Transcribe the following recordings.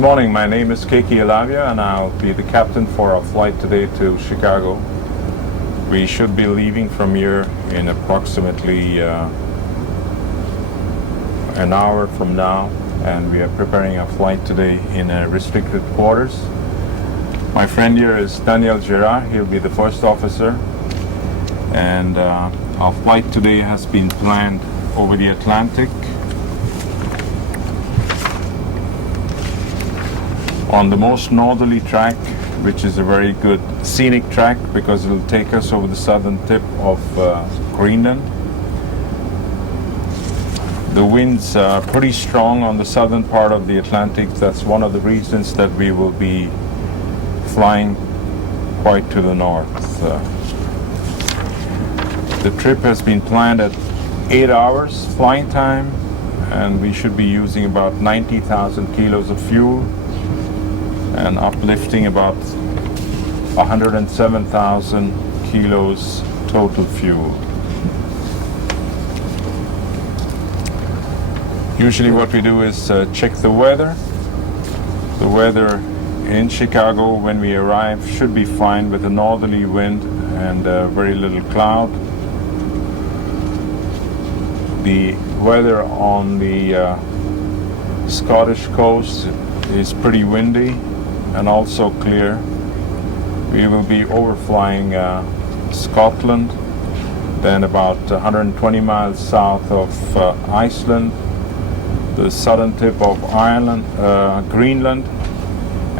Good morning, my name is Keiki Elavia and I'll be the captain for our flight today to Chicago. We should be leaving from here in approximately an hour from now, and we are preparing our flight today in restricted quarters. My friend here is Daniel Gerard. He'll be the first officer, and our flight today has been planned over the Atlantic on the most northerly track, which is a very good scenic track because it'll take us over the southern tip of Greenland. The winds are pretty strong on the southern part of the Atlantic. That's one of the reasons that we will be flying quite to the north. The trip has been planned at 8 hours flying time, and we should be using about 90,000 kilos of fuel and uplifting about 107,000 kilos total fuel. Usually what we do is check the weather. The weather in Chicago when we arrive should be fine with a northerly wind and very little cloud. The weather on the Scottish coast is pretty windy and also clear. We will be overflying Scotland, then about 120 miles south of Iceland, the southern tip of Greenland,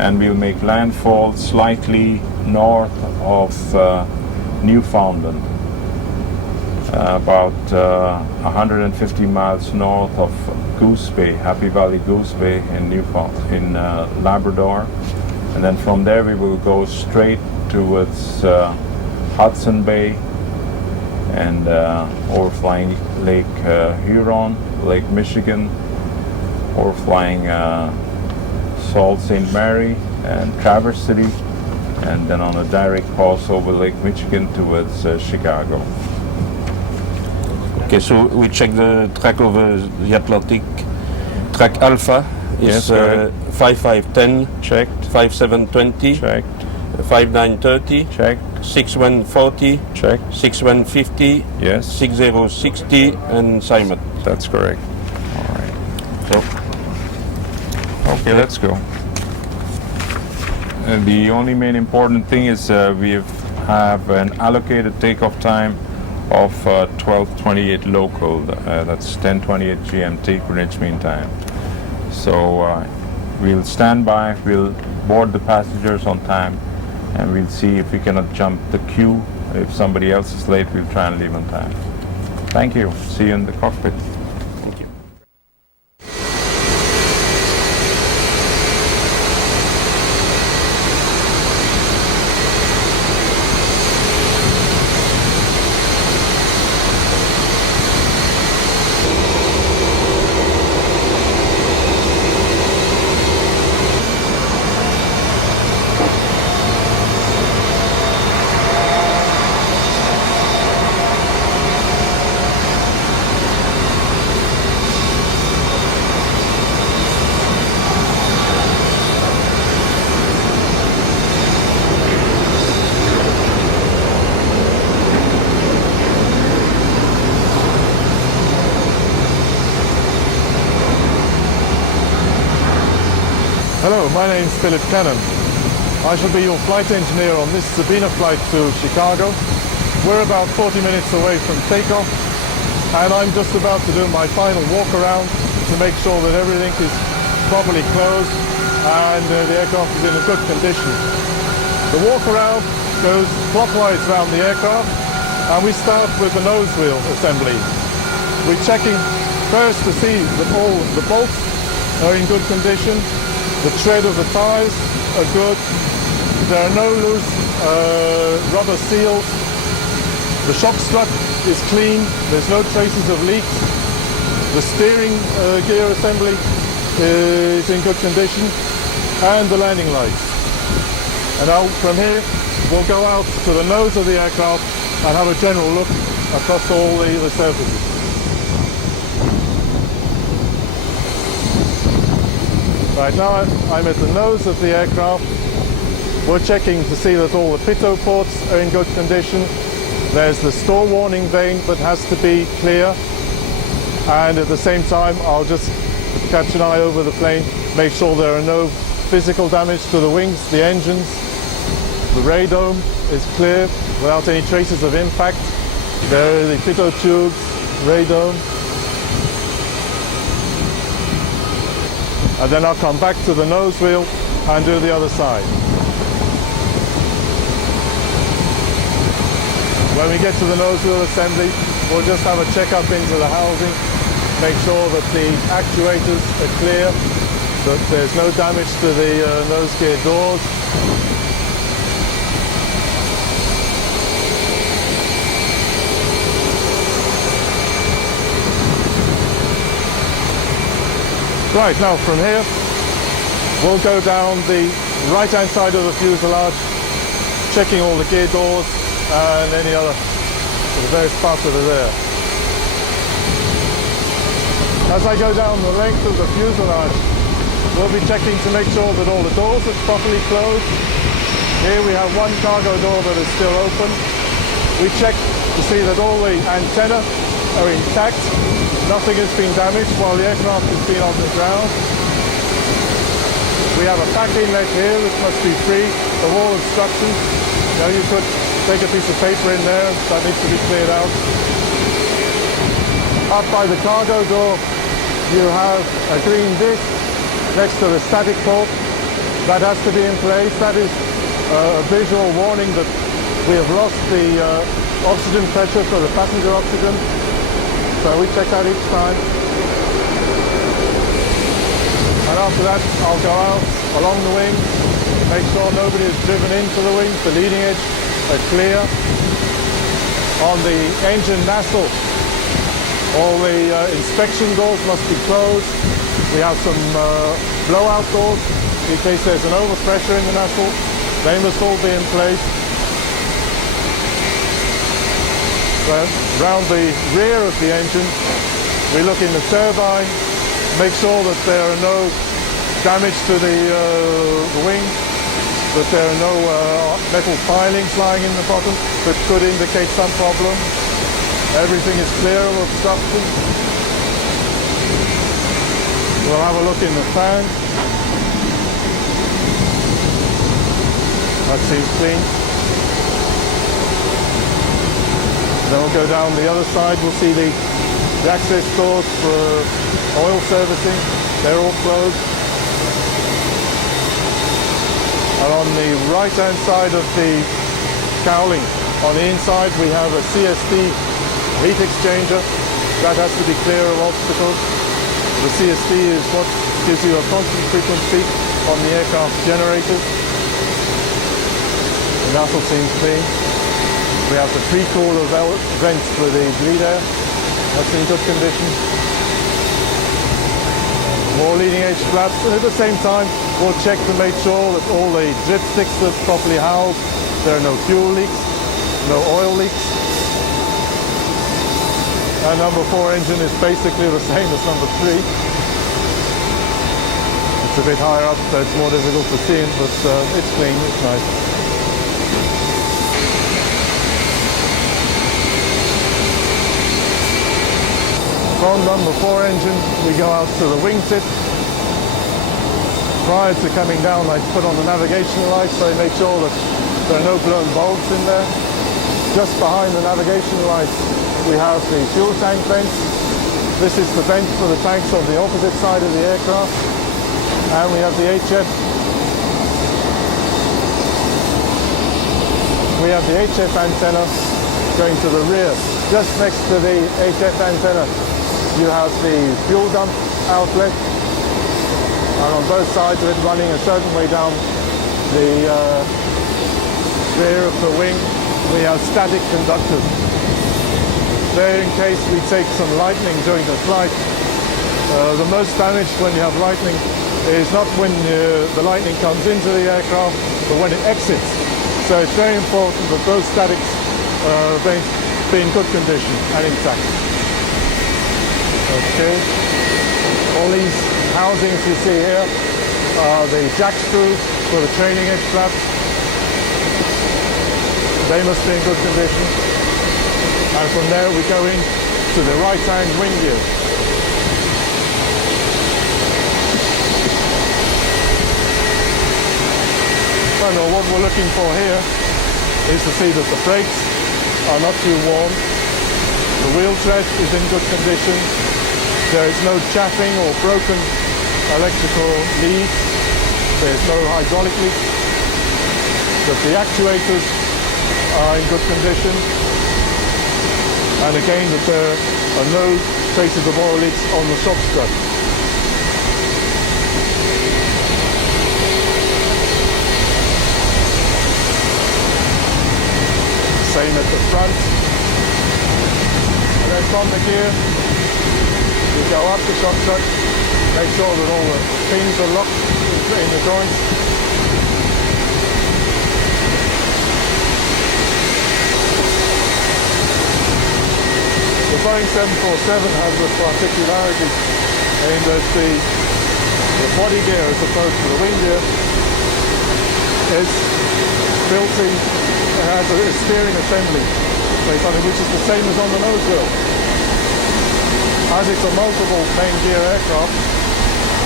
and we'll make landfall slightly north of Newfoundland, about 150 miles north of Goose Bay, Happy Valley Goose Bay in Labrador. And then from there we will go straight towards Hudson Bay and overflying Lake Huron, Lake Michigan, overflying Sault Ste. Marie and Traverse City, and then on a direct course over Lake Michigan towards Chicago. Okay, so we check the track over the Atlantic. Track Alpha is 5510. Checked. 5720. Checked. 5930. Checked. 6140. Checked. 6150. Yes. 6060 and Simon. That's correct. All right. So, okay, let's go. And the only main important thing is we have an allocated takeoff time of 12:28 local. That's 10:28 GMT, Greenwich Mean Time. So we'll stand by, we'll board the passengers on time, and we'll see if we cannot jump the queue. If somebody else is late, we'll try and leave on time. Thank you. See you in the cockpit. thank you. Hello, my name's Philip Cannon. I shall be your flight engineer on this Sabena flight to Chicago. We're about 40 minutes away from takeoff, and I'm just about to do my final walk around to make sure that everything is properly closed and the aircraft is in a good condition. The walk around goes clockwise around the aircraft, and we start with the nose wheel assembly. We're checking first to see that all the bolts are in good condition. The tread of the tires are good. There are no loose rubber seals. The shock strut is clean. There's no traces of leaks. The steering gear assembly is in good condition, and the landing lights. And now from here we'll go out to the nose of the aircraft and have a general look across all the surfaces. Right now I'm at the nose of the aircraft. We're checking to see that all the pitot ports are in good condition. There's the stall warning vane that has to be clear. And at the same time, I'll just catch an eye over the plane, make sure there are no physical damage to the wings, the engines. The radome is clear without any traces of impact. There are the pitot tubes, radome. And then I'll come back to the nose wheel and do the other side. When we get to the nose wheel assembly, we'll just have a check up into the housing, make sure that the actuators are clear, that there's no damage to the nose gear doors. Right, now from here, we'll go down the right-hand side of the fuselage, checking all the gear doors and any other various parts that are there. As I go down the length of the fuselage, we'll be checking to make sure that all the doors are properly closed. Here we have one cargo door that is still open. We check to see that all the antennae are intact. Nothing has been damaged while the aircraft has been on the ground. We have a pack inlet here which must be free of all obstructions. Now you could take a piece of paper in there, that needs to be cleared out. Up by the cargo door you have a green disc next to the static port. That has to be in place. That is a visual warning that we have lost the oxygen pressure for the passenger oxygen. So we check that each time. And after that, I'll go out along the wing, make sure nobody is driven into the wings. The leading edge are clear. On the engine nacelle, all the inspection doors must be closed. We have some blowout doors in case there's an overpressure in the nacelle. They must all be in place. Round the rear of the engine, we look in the turbine, make sure that there are no damage to the wing, that there are no metal filings lying in the bottom that could indicate some problem. Everything is clear of obstruction. We'll have a look in the fan. That seems clean. Then we'll go down the other side. We'll see the access doors for oil servicing. They're all closed. And on the right-hand side of the cowling, on the inside, we have a CST heat exchanger. That has to be clear of obstacles. The CST is what gives you a constant frequency on the aircraft generators. The nacelle seems clean. We have the pre-cooler vents for the bleed air. That's in good condition. More leading edge flaps. And at the same time, we'll check to make sure that all the dripsticks are properly housed. There are no fuel leaks, no oil leaks. And number 4 engine is basically the same as number 3. It's a bit higher up, so it's more difficult to see it, but it's clean, it's nice. From number 4 engine, we go out to the wingtip. Prior to coming down, I put on the navigation lights so I make sure that there are no blown bulbs in there. Just behind the navigation lights, we have the fuel tank vent. This is the vent for the tanks on the opposite side of the aircraft. And we have the HF. We have the HF antenna going to the rear. Just next to the HF antenna, you have the fuel dump outlet, and on both sides of it, running a certain way down the rear of the wing, we have static conductors. There, in case we take some lightning during the flight. The most damage when you have lightning is not when the lightning comes into the aircraft, but when it exits. So it's very important that those statics be in good condition and intact. Okay, all these housings you see here, are the jack screws for the trailing edge flaps. They must be in good condition. And from there we go in to the right-hand wing gear. Well, what we're looking for here is to see that the brakes are not too worn. The wheel tread is in good condition. There is no chaffing or broken electrical leads. There's no hydraulic leaks. That the actuators are in good condition. And again, that there are no traces of oil leaks on the shop strut. Same at the front. And then from the gear, you go up the shop strut, make sure that all the pins are locked in the joints. The Boeing 747 has the particularity in that the body gear, as opposed to the wing gear, is built in. It has a steering assembly placed on it, which is the same as on the nose wheel. As it's a multiple main gear aircraft,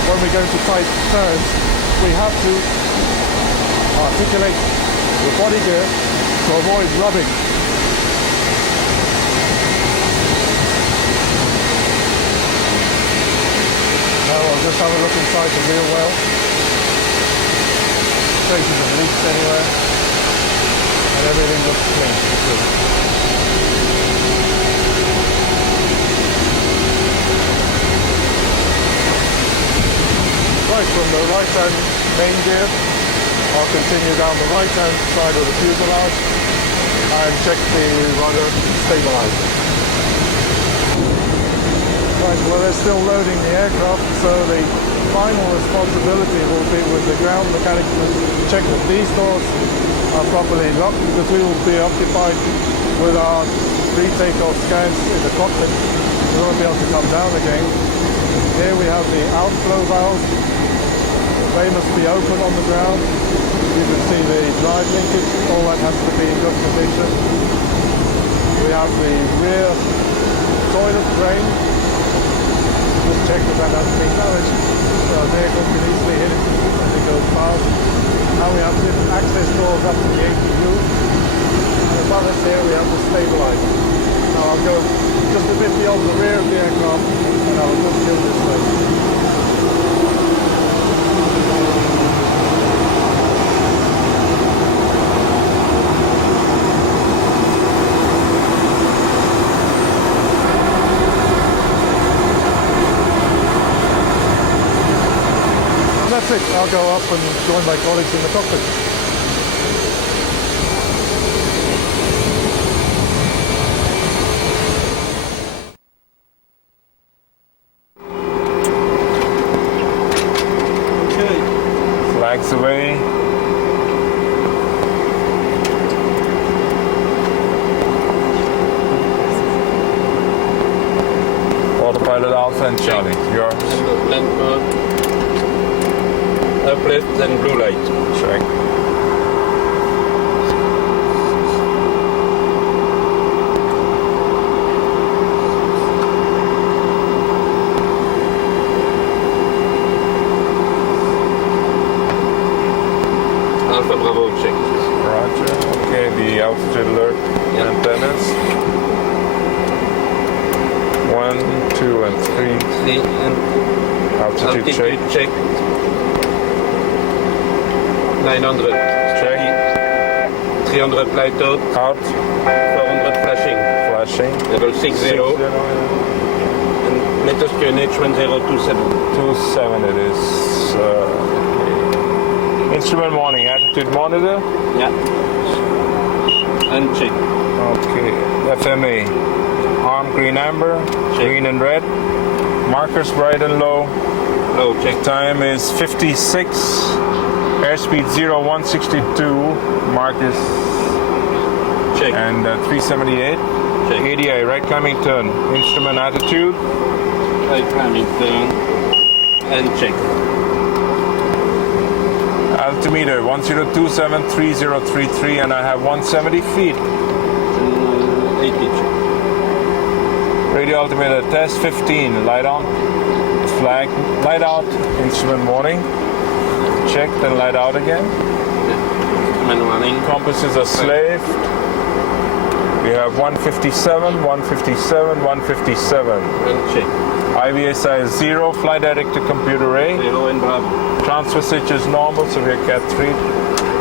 when we go to tight turns, we have to articulate the body gear to avoid rubbing. Now I'll just have a look inside the wheel well. Traces of leaks anywhere. And everything looks clean. Good. Right, from the right-hand main gear, I'll continue down the right-hand side of the fuselage and check the rudder stabilizer. Right, well, they're still loading the aircraft, so the final responsibility will be with the ground mechanics to check that these doors are properly locked, because we will be occupied with our pre-takeoff scans in the cockpit. We won't be able to come down again. Here we have the outflow valves. They must be open on the ground. You can see the drive linkage, all that has to be in good condition. We have the rear toilet drain. Just check that that hasn't been damaged. So a vehicle can easily hit it as it goes past. Now we have different access doors up to the APU. And above us here we have the stabilizer. Now I'll go just a bit beyond the rear of the aircraft and I'll just kill this way. That's it. I'll go up and join my colleagues in the cockpit. Okay. Flags away. Autopilot Alpha and Charlie. Yours. Uplift and blue light. Check. Alpha Bravo check. Roger. Okay, the altitude alert antennas. 1, 2, and 3. And Altitude check. 900. Check. 300 flight out. Out. 400 flashing. Flashing. Level 60. And let us turn H1027. 27 it is. Okay. Instrument warning. Attitude monitor. Yeah. And check. Okay. FMA. Arm green amber. Check. Green and red. Markers bright and low. Low check. Time is 56. Airspeed 0162. Markers Check. and 378. Check. ADI right climbing turn. Instrument attitude. Right climbing turn. And check. Altimeter 10273033, and I have 170 feet. 80. Radio altimeter test 15. Light on. Flag. Light out. Instrument warning. Check, then light out again. Manualing. Compasses are slaved. We have 157, 157, 157. And check. IVSI is 0. Flight director computer A. 0 and Bravo. Transfer switch is normal, so we are Cat 3,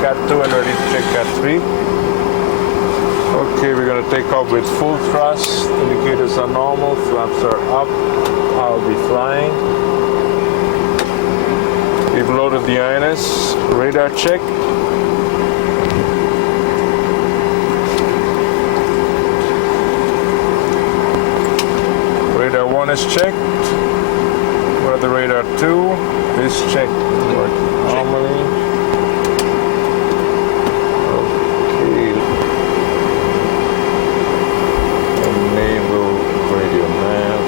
Cat 2, and ready to check Cat 3. Okay, we're going to take off with full thrust. Indicators are normal, flaps are up. I'll be flying. We've loaded the INS. Radar check. Radar 1 is checked. Where the radar 2 is checked. Normally. Okay. Enable radio nav.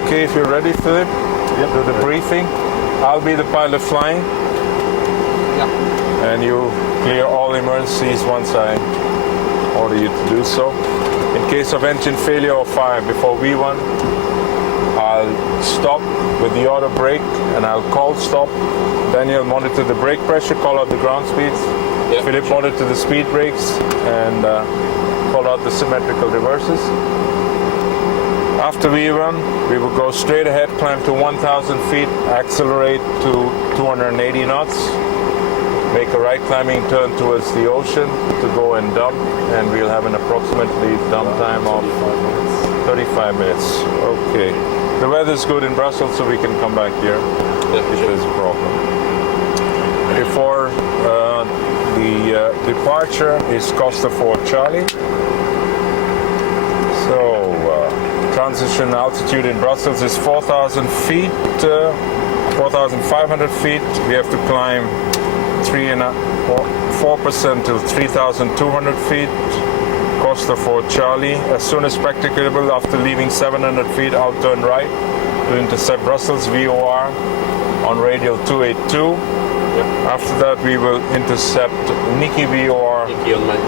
Okay, if you're ready, Philip, do the briefing. I'll be the pilot flying. Yeah. And you clear all emergencies once I order you to do so. In case of engine failure or fire before V1, I'll stop with the auto brake and I'll call stop. Daniel monitor the brake pressure, call out the ground speeds. Yeah. Philip monitor the speed brakes and call out the symmetrical reverses. After V1, we will go straight ahead, climb to 1,000 feet, accelerate to 280 knots. Make a right climbing turn towards the ocean to go and dump, and we'll have an approximately dump time of 35 minutes. Okay. The weather's good in Brussels, so we can come back here if there's a problem. Before the departure is Costa 4 Charlie. So, transition altitude in Brussels is 4,000 feet, 4,500 feet. We have to climb 4% to 3,200 feet. Costa 4 Charlie. As soon as practicable, after leaving 700 feet, I'll turn right to intercept Brussels VOR on radial 282. Yep. After that, we will intercept Niki VOR Niki on mine.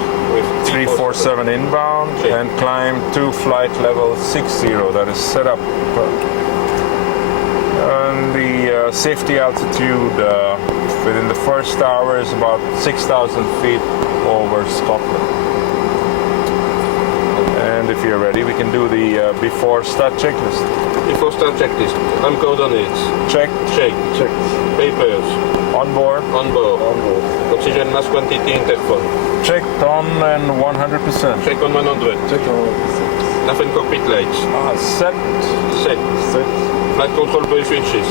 347 inbound and climb to flight level 60. That is set up. And the safety altitude within the first hour is about 6,000 feet over Scotland. And if you're ready, we can do the before start checklist. Before start checklist. I'm coordinates. Check. Check. Check. Papers. On board. On board. Oxygen mass quantity interphone. Checked on and 100%. Check on 100. Check all. Nothing cockpit lights. Set. Set. Set. Flight control buoy switches.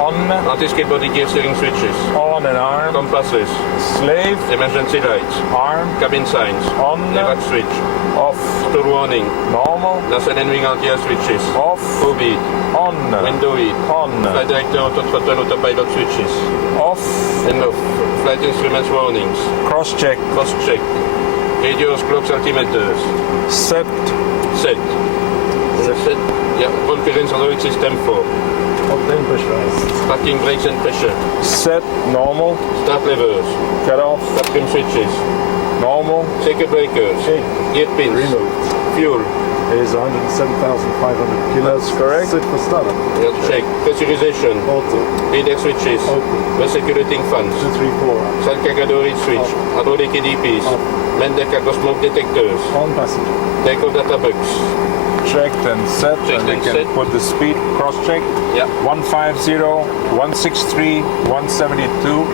On. Anti-skid body gear steering switches. On and arm. Compasses. Slave. Emergency lights. Arm. Cabin signs. On. Levac switch. Off. Store warning. Normal. Nacelle and wing anti-air switches. Off. Fobi. On. Window heat. On. Flight director auto throttle autopilot switches. Off. And off. Flight instruments warnings. Cross check. Cross check. Radios, clocks, altimeters. Set. Set. Set. Yeah, roll clearance hydraulic system 4. Octane pressurized. Parking brakes and pressure. Set. Normal. Start levers. Cut off. Start trim switches. Normal. Circuit breakers. Okay. Gear pins. Reload. Fuel. Is 107,500 kilos. That's correct. Set for startup. Yeah, check. Pressurization. Auto. Radar switches. Open. Recirculating fans. 2, 3, 4. Salt cargo read switch. Hydraulic EDPs. Off. Mender cargo smoke detectors. On passenger. Takeoff data box. Checked and set. Checked and we and can set. put the speed. Cross check. Yeah. 150, 163, 172.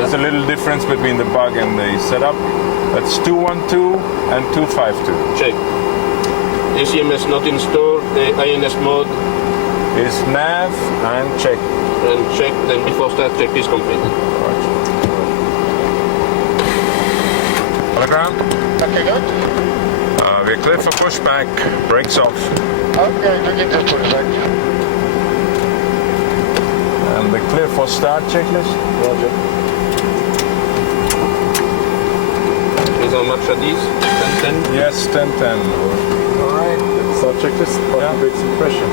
There's a little difference between the bug and the setup. That's 212 and 252. Check. ACMS not installed. The INS mode. Is nav and check. And check. Then before start check is complete. On the ground. Okay, good. We're clear for pushback. Brakes off. Okay, looking to pushback. And the clear for start checklist. Roger. Is on march à 10. 10. Yes, 10-10. Alright. Start checklist. Parking Yeah. brakes and pressure.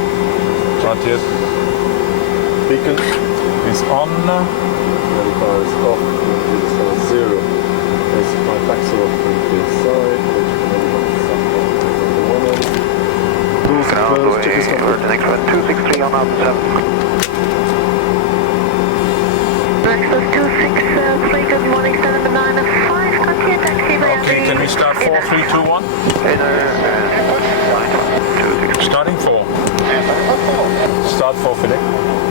Not yet. Beacon. Is on. Verify is off. It's 0. There's my taxi off to the side. Doors are closed. Check this For the next one, 263 on up 7. Breakfast 263, good morning, 795, okay, taxi by Okay, can we start 4321? Starting 4. Start 4, Philip.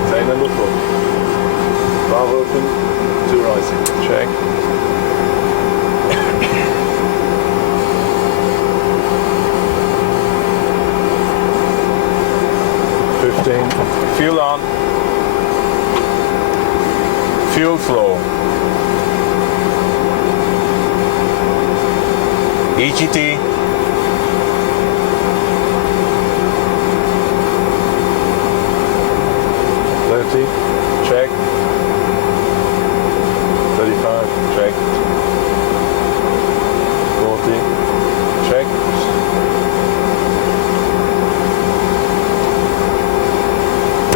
Zijn number 4. Valve open, 2 rising. Check. Fuel on. Fuel flow. EGT. Check. 35, Check. 40, Check.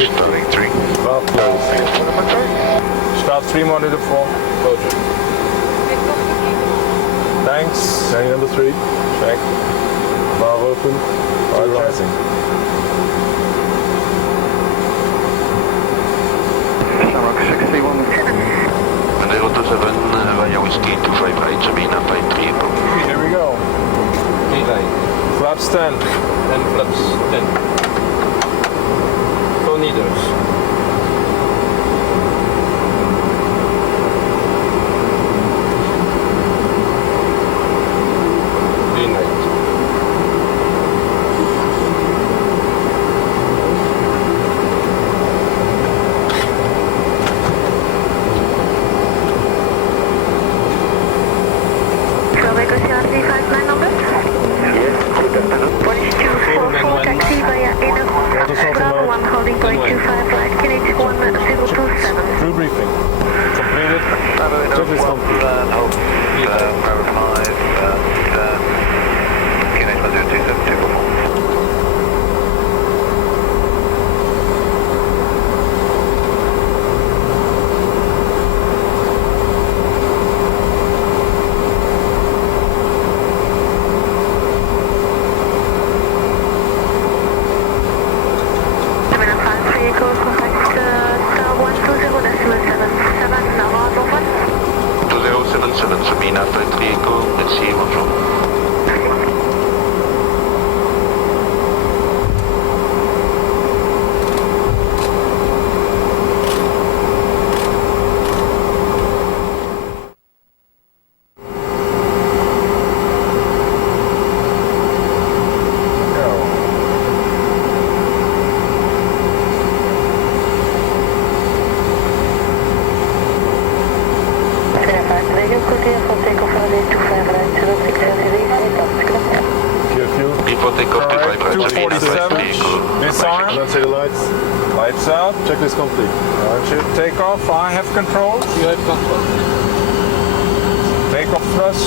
Starting 3. valve closed. Start 3 monitor 4. Closure. Thanks. Hang number 3, Check. valve open, 2 Roger. rising. Shamrock 61. And 027, via whiskey 25 right, Sabena 53 Echo. Here we go. Flaps 10. And flaps 10. 4 needles. Green light. Shall we go to RC5 line number? Yes, good afternoon. 4244, taxi via Inner, Bravo 1, holding point 25 right, Kinect 1027. Crew briefing. Completed. Checklist complete. Hope, Bravo 5, and Kinect 1027, 244. Contact star 120.77, Navajo 1. 2077, Sabena 53 Echo, merci, bonjour. Clear fuel. Before takeoff, Correct. 25 right, Sabena 247. 53 Echo. Disarm. Let's see the lights. Lights out. Checklist complete. Roger. Take off. I have control. You have control. Take off thrust.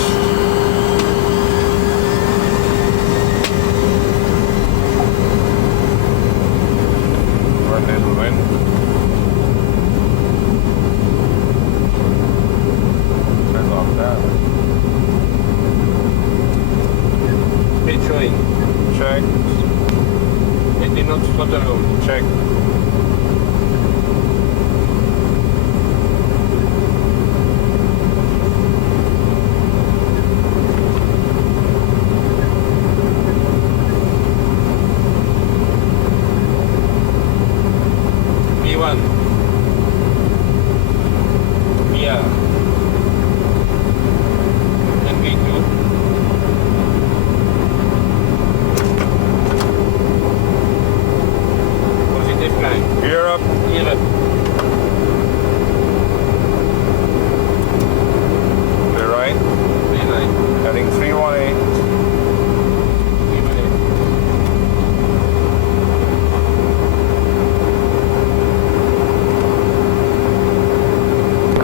Run little wind. Turn off that. Speed showing. Check. It did not throttle. Check. B1. BR. And B2. Positive line. Gear up. Gear up. Clear right. Green light. Heading 318. Green light.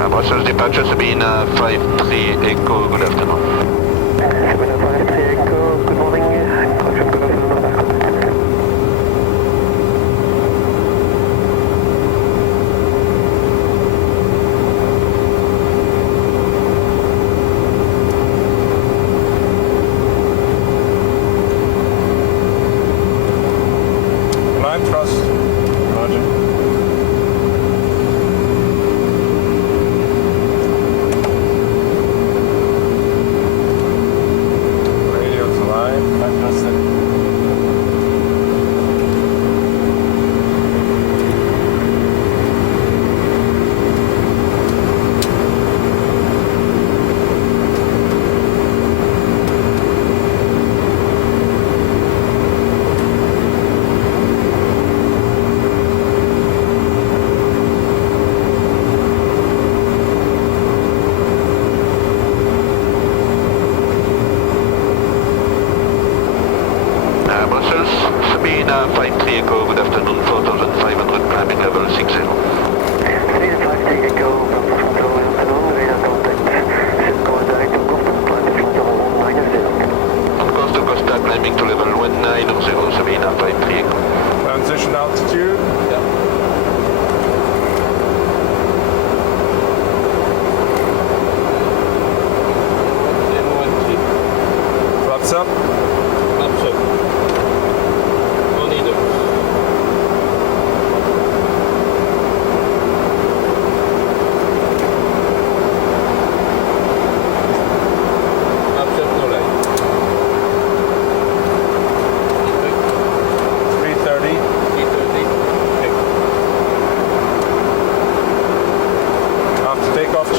Brussels departure, Sabena 53 Echo, good afternoon. Sabena 53 Echo, good morning. Good afternoon.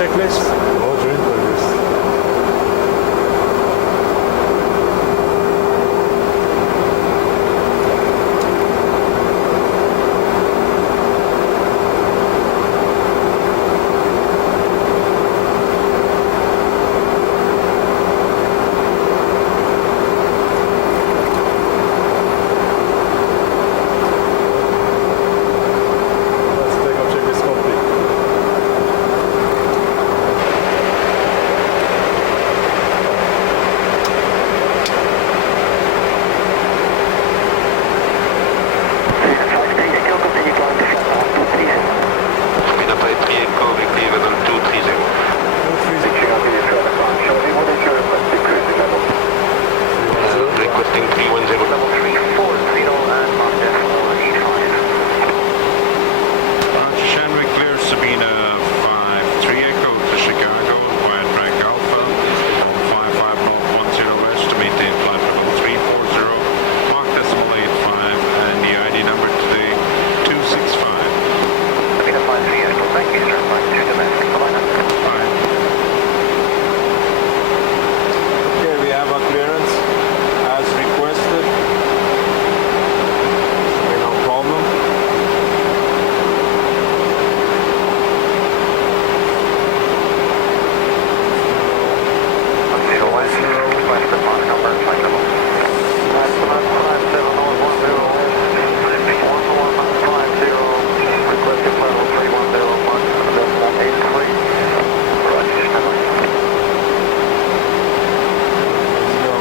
checklist? Roger, in progress. Let's take a checklist complete. Still continue climb to flat now, 230. Sabena Flight 3 Echo, weekly level 230. Reaching out to your trailer climb shortly. What is your requested cruising level? Requesting 310. Level 340 and Mach decimal 85. Roger, Shanwick clear Sabena 5-3 Echo to Chicago via track Alpha, 55 North 10 West to maintain flight level 340, Mach decimal 85, and the ID number today 265. Sabena 53 Echo, thank you sir. Flight to domestic, bye now. Fine. Okay, we have our clearance as requested. Okay, no problem. Requested Mach number, flight level. 1150, requested level 310, Mach decimal 83. Roger, stand by. Let's go.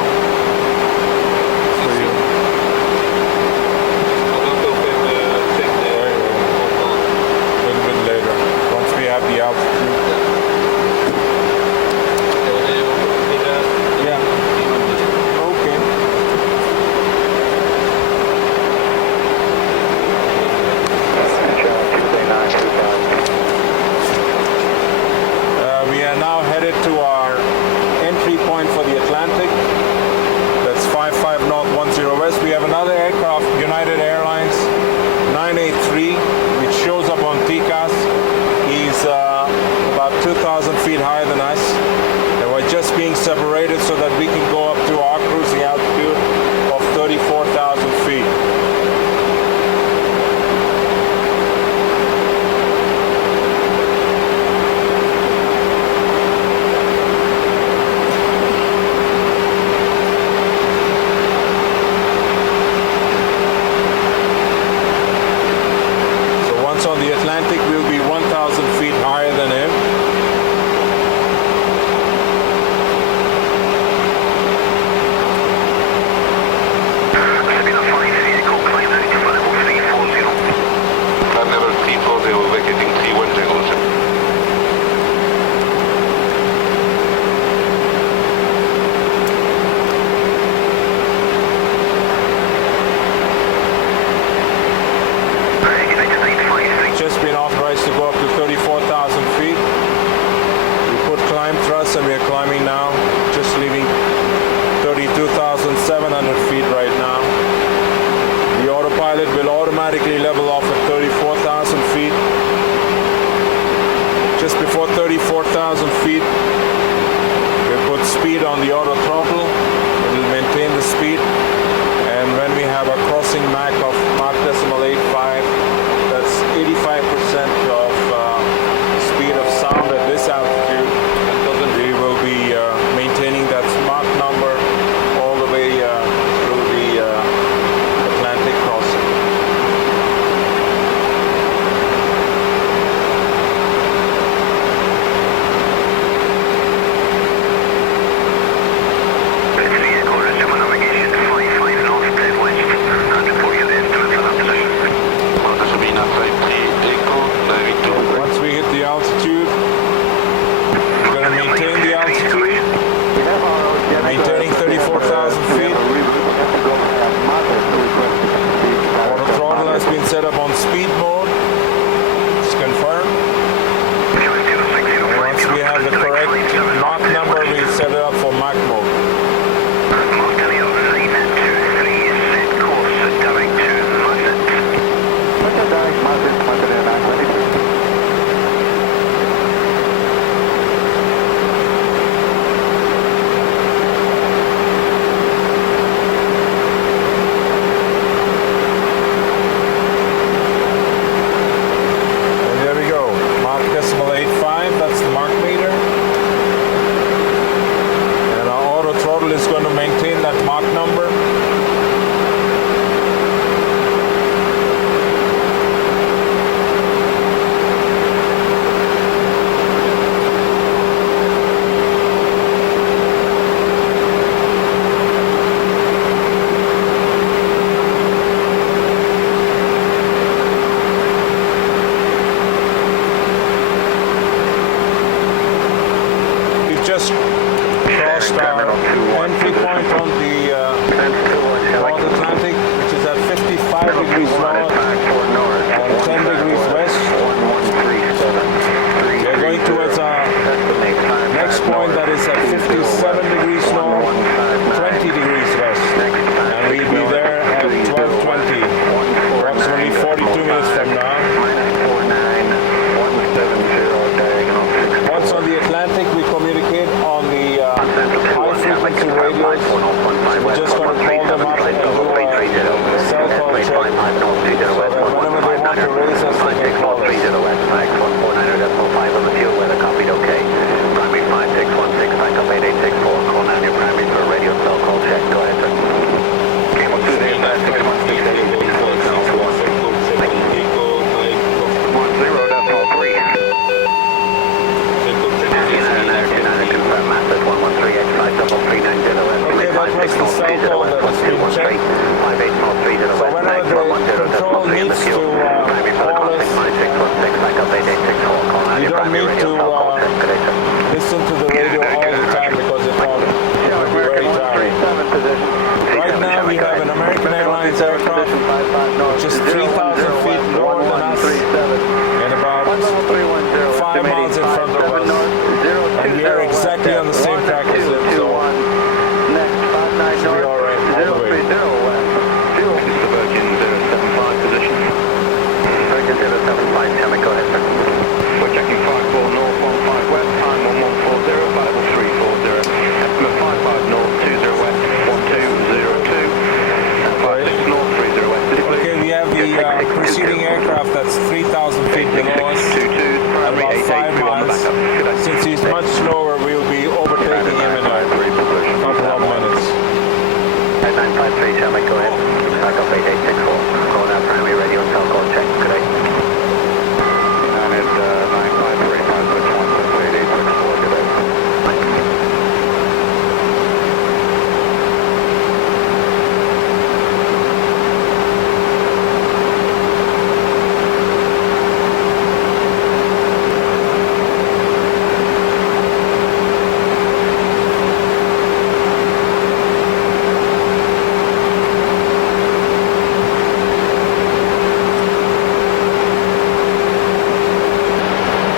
For you. A little bit later, once we have the altitude. Yeah. Okay. We are now headed to our entry point for the Atlantic. That's 55 North 10 West. We have another aircraft, United Airlines 983, which shows up on TCAS. He's about 2,000 feet higher than us. And we're just being separated so that we can go up to our cruising altitude of 34,000 feet. So once on the Atlantic, we'll be 1,000 feet higher than him. Sabena 53 Echo, climb out to level 340. Flight level 340, vacating 310. Just been authorized to go up to 34,000 feet. We put climb thrust and we are climbing now, just leaving 32,700 feet right now. The autopilot will automatically level off at 34,000 feet. Just before 34,000 feet, we put speed on the auto throttle. It will maintain the speed. And when we have a crossing Mach of Mach decimal 85, that's 85% of speed of sound at this altitude. We will be maintaining that Mach number all the way through the Atlantic crossing. entry point on the North Atlantic, which is at 55 degrees north and 10 degrees west. We are going towards our next point that is at 57 degrees north, 20 degrees west. And we'll be there at 12:20, approximately 42 minutes from now. Once on the Atlantic, we communicate on the high-frequency radios. So we're just going to call them up and do a cell call check so that whenever they want to raise us, they can call us. on the fuel weather, copied okay. Primary 5616, backup 8864. Call 9 your primary for a radio cell call check. Go ahead, sir. Came up 2 there, 6168. Okay, that was the cell call that has been checked. So whenever the control needs to call us, you don't need to listen to the radio all the time because it will be very tiring. Right now we have an American Airlines aircraft which is 3,000 feet lower than us and about 5 miles in front of us. And we are exactly on the same track as it, so should be all right all the way. Virgin 075 position. Virgin 075, tell me, go ahead, sir. We're checking 54 north, 15 west, time 1140, variable 340. Estimate 55 north, 20 west, 1202. And 56 north, 30 west. Okay, we have the preceding aircraft that's 3,000 feet below us at about 5 miles. Since he's much slower, we will be overtaking him in a couple of minutes. 953, tell me, go ahead. Backup 8864. Call now, primary radio and cell call check. Good day. And it's 953, 8864. Good day.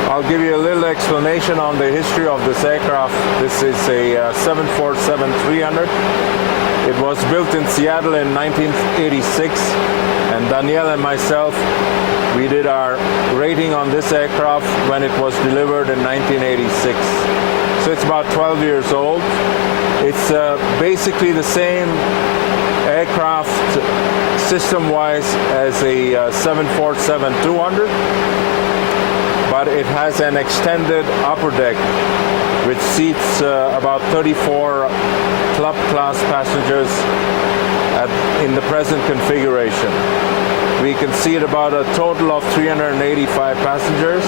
I'll give you a little explanation on the history of this aircraft. This is a 747-300. It was built in Seattle in 1986, and Danielle and myself, we did our rating on this aircraft when it was delivered in 1986. So it's about 12 years old. It's basically the same aircraft system-wise as a 747-200. But it has an extended upper deck which seats about 34 club class passengers in the present configuration. We can seat about a total of 385 passengers,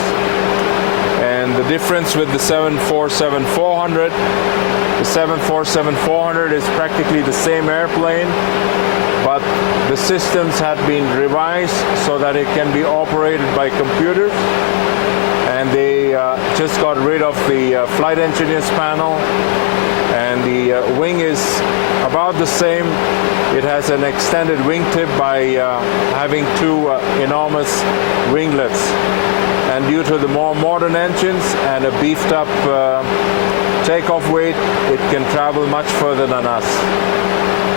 and the difference with the 747-400, the 747-400 is practically the same airplane, but the systems had been revised so that it can be operated by computers. And they just got rid of the flight engineers panel, and the wing is about the same. It has an extended wingtip by having two enormous winglets, and due to the more modern engines and a beefed up takeoff weight, it can travel much further than us.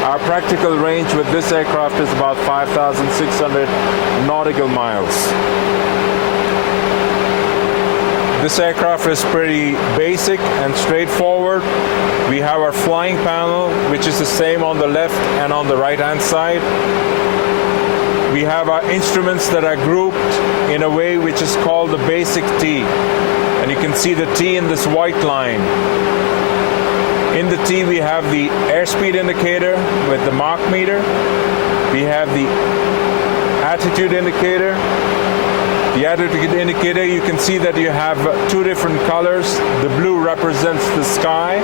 Our practical range with this aircraft is about 5,600 nautical miles. This aircraft is pretty basic and straightforward. We have our flying panel, which is the same on the left and on the right hand side. We have our instruments that are grouped in a way which is called the basic T. And you can see the T in this white line. In the T we have the airspeed indicator with the Mach meter. We have the attitude indicator. The attitude indicator, you can see that you have two different colors. The blue represents the sky.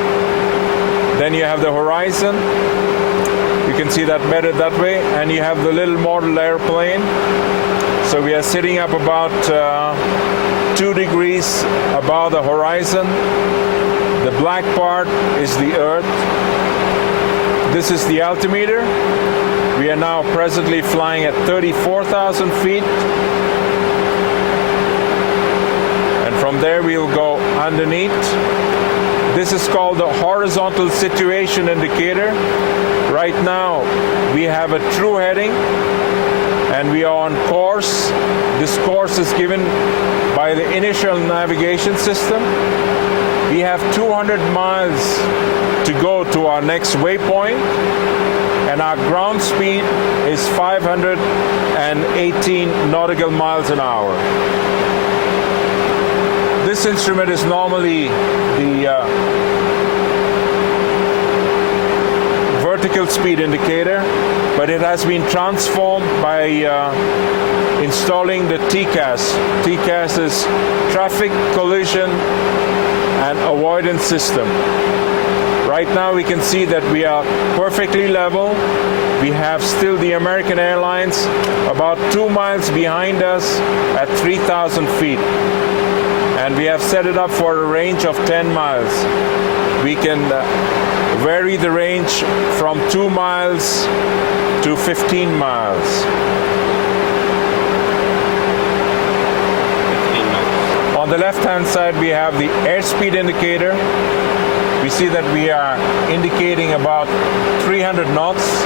Then you have the horizon. You can see that better that way. And you have the little model airplane. So we are sitting up about 2 degrees above the horizon. The black part is the Earth. This is the altimeter. We are now presently flying at 34,000 feet. And from there we'll go underneath. This is called the horizontal situation indicator. Right now we have a true heading and we are on course. This course is given by the inertial navigation system. We have 200 miles to go to our next waypoint, and our ground speed is 518 nautical miles an hour. This instrument is normally the vertical speed indicator, but it has been transformed by installing the TCAS. TCAS is Traffic Collision and Avoidance System. Right now we can see that we are perfectly level. We have still the American Airlines about 2 miles behind us at 3,000 feet. And we have set it up for a range of 10 miles. We can vary the range from 2 miles to 15 miles. On the left-hand side, we have the airspeed indicator. We see that we are indicating about 300 knots,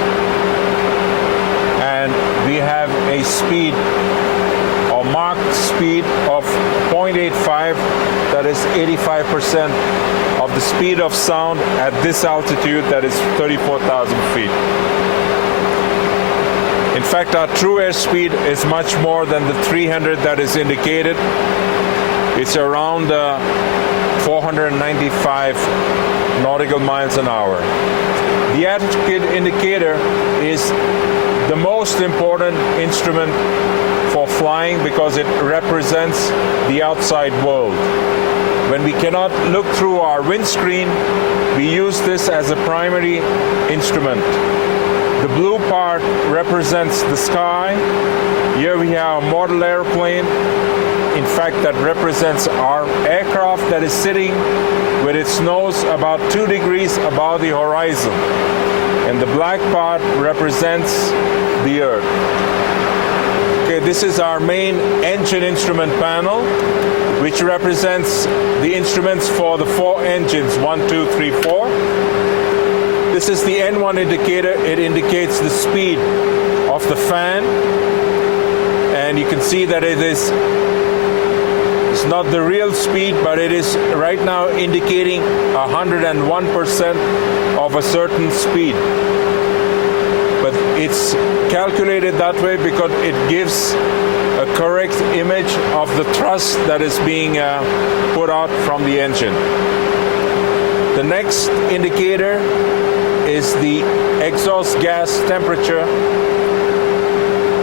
and we have a speed or marked speed of 0.85. That is 85% of the speed of sound at this altitude, that is 34,000 feet. In fact, our true airspeed is much more than the 300 that is indicated. It's around 495 nautical miles an hour. The altitude indicator is the most important instrument for flying because it represents the outside world. When we cannot look through our windscreen, we use this as a primary instrument. The blue part represents the sky. Here we have a model airplane. In fact, that represents our aircraft that is sitting with its nose about 2 degrees above the horizon. And the black part represents the Earth. Okay, this is our main engine instrument panel, which represents the instruments for the 4 engines, 1, 2, 3, 4. This is the N1 indicator. It indicates the speed of the fan. And you can see that it's not the real speed, but it is right now indicating 101% of a certain speed. But it's calculated that way because it gives a correct image of the thrust that is being put out from the engine. The next indicator is the exhaust gas temperature.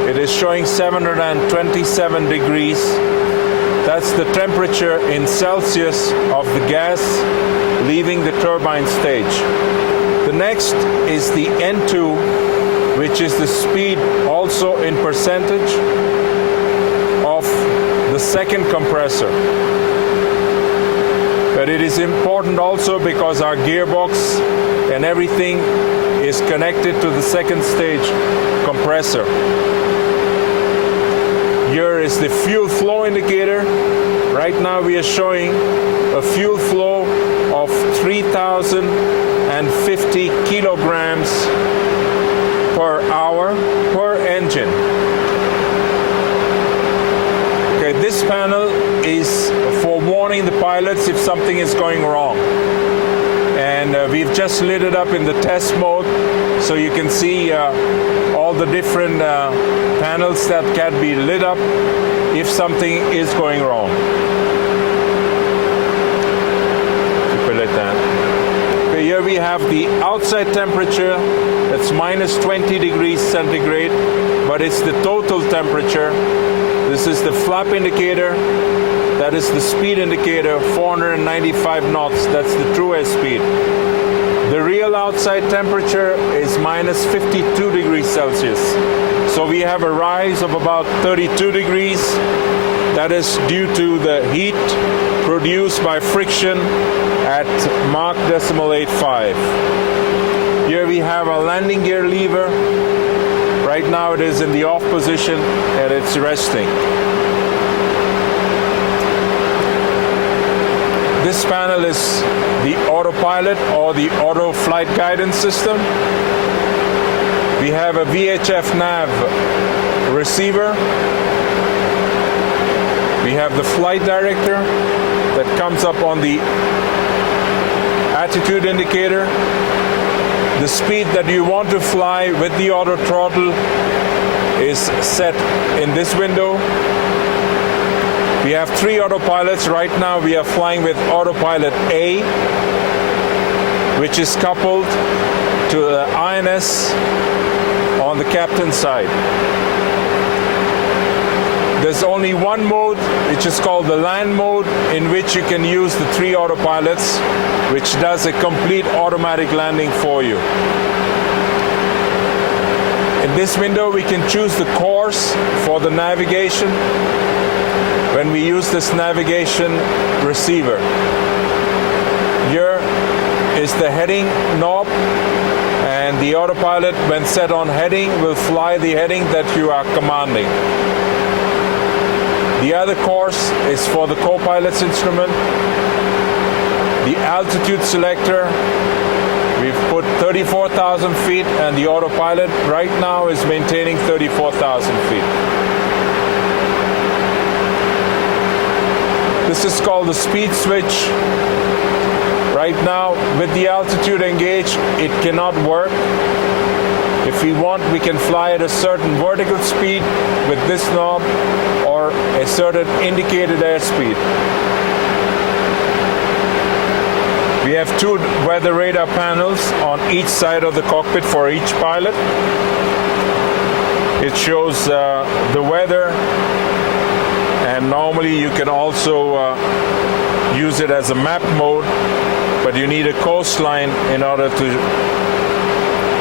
It is showing 727 degrees. That's the temperature in Celsius of the gas leaving the turbine stage. The next is the N2, which is the speed also in percentage of the second compressor. But it is important also because our gearbox and everything is connected to the second stage compressor. Here is the fuel flow indicator. Right now we are showing a fuel flow of 3,050 kilograms per hour per engine. Okay, this panel is for warning the pilots if something is going wrong. And we've just lit it up in the test mode so you can see all the different panels that can be lit up if something is going wrong. Okay, here we have the outside temperature. That's minus 20 degrees centigrade, but it's the total temperature. This is the flap indicator. That is the speed indicator, 495 knots. That's the true airspeed. The real outside temperature is minus 52 degrees Celsius. So we have a rise of about 32 degrees. That is due to the heat produced by friction at Mach 0.85. Here we have a landing gear lever. Right now it is in the off position and it's resting. This panel is the autopilot or the auto flight guidance system. We have a VHF nav receiver. We have the flight director that comes up on the attitude indicator. The speed that you want to fly with the auto throttle is set in this window. We have 3 autopilots. Right now we are flying with autopilot A, which is coupled to the INS on the captain's side. There's only one mode, which is called the land mode, in which you can use the 3 autopilots, which does a complete automatic landing for you. In this window, we can choose the course for the navigation when we use this navigation receiver. Here is the heading knob, and the autopilot, when set on heading, will fly the heading that you are commanding. The other course is for the co-pilot's instrument. The altitude selector, we've put 34,000 feet, and the autopilot right now is maintaining 34,000 feet. This is called the speed switch. Right now, with the altitude engaged, it cannot work. If we want, we can fly at a certain vertical speed with this knob or a certain indicated airspeed. We have 2 weather radar panels on each side of the cockpit for each pilot. It shows the weather, and normally you can also use it as a map mode, but you need a coastline in order to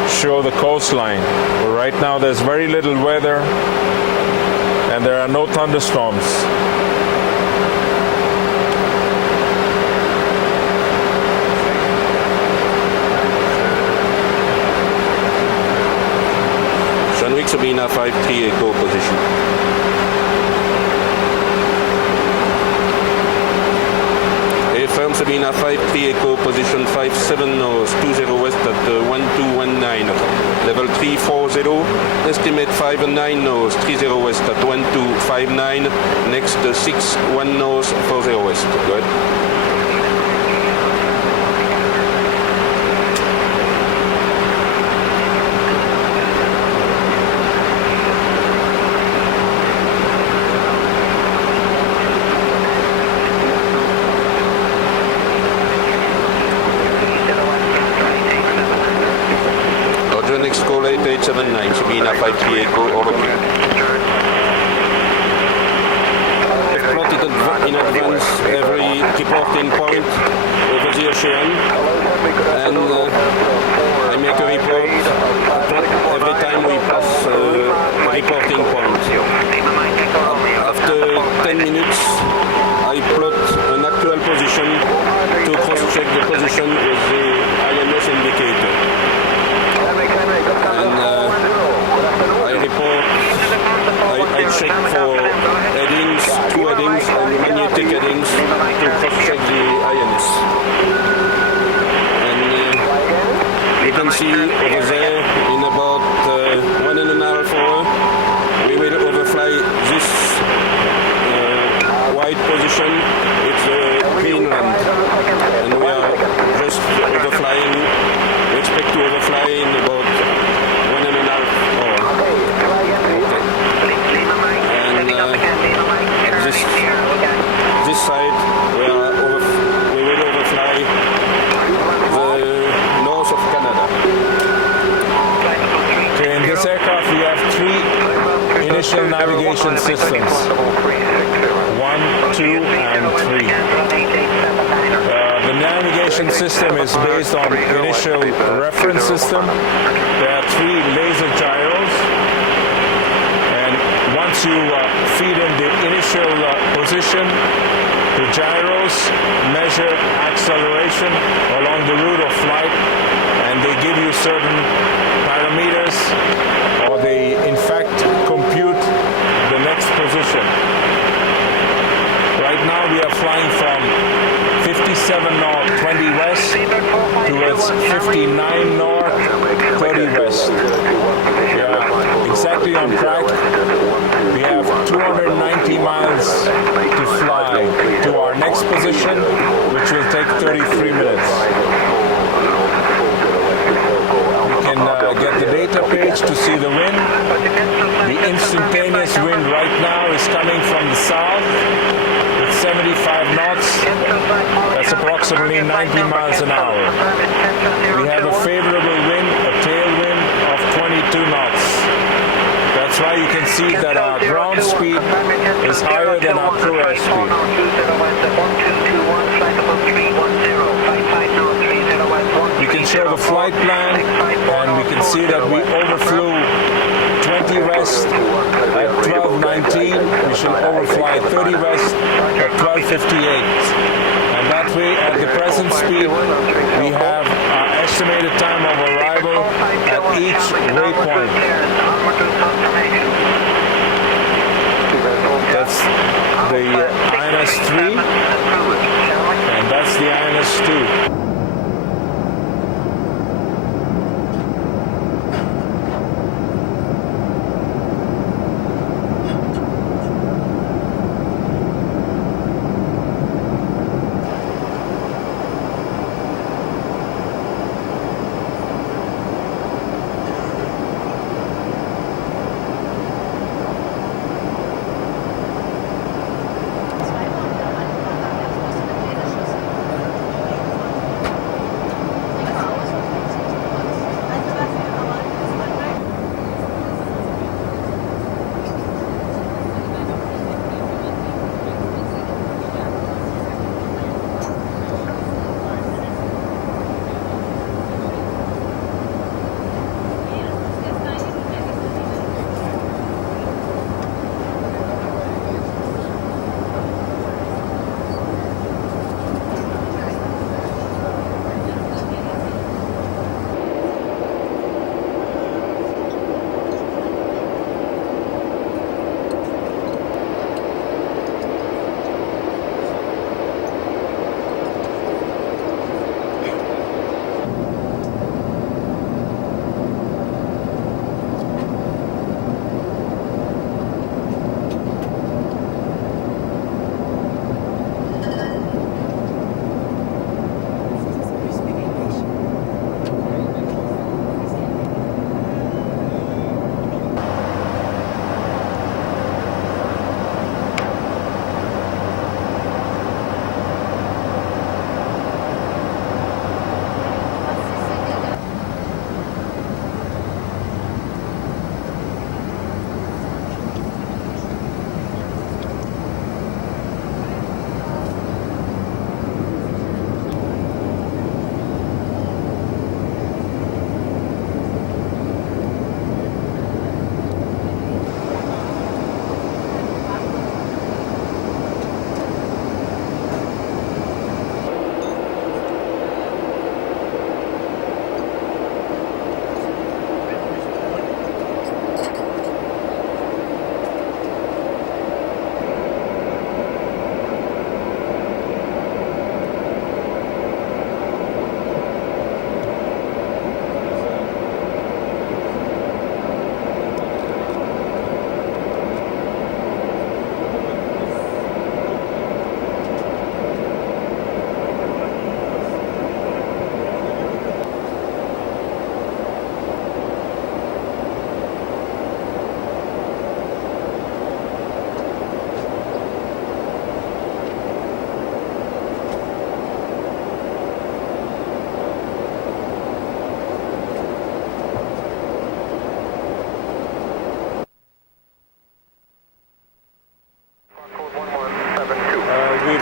show the coastline. Well, right now there's very little weather and there are no thunderstorms. Shanwick Sabena 5-3 Echo position. Firm Sabena 5-3 Echo position 57 nose 20 west at 1219, level 340, estimate 59 nose 30 west at 1259, next 61 nose 40 west. Go ahead. Next call 8879, Sabena 5-3 Echo, over. I've plotted in advance every reporting point over the ocean, and I make a report every time we pass a reporting point. After 10 minutes, I plot an actual position to cross-check the position with the INS indicator. And I report, I check for headings, 2 headings and magnetic headings to cross-check the INS. And you can see over there in about 1.5 hours we will overfly this white position. It's Greenland, and we are just overflying. We expect to overfly in about 1.5 hours. And this side we will overfly the north of Canada. Okay, in this aircraft we have 3 initial navigation systems. 1, 2, and 3. The navigation system is based on initial reference system. There are 3 laser gyros, and once once you feed in the initial position, the gyros measure acceleration along the route of flight, and they give you certain parameters, or they in fact compute the next position. Right now we are flying from 57 north 20 west towards 59 north 30 west. We are exactly on track. We have 290 miles to fly to our next position, which will take 33 minutes. You can get the data page to see the wind. The instantaneous wind right now is coming from the south with 75 knots. That's approximately 90 miles an hour. We have a favorable wind, a tailwind of 22 knots. That's why you can see that our ground speed is higher than our true airspeed. We can show the flight plan, and we can see that we overflew 20 west at 12:19. We should overfly 30 west at 12:58. And that way, at the present speed, we have our estimated time of arrival at each waypoint. That's the INS-3, and that's the INS-2.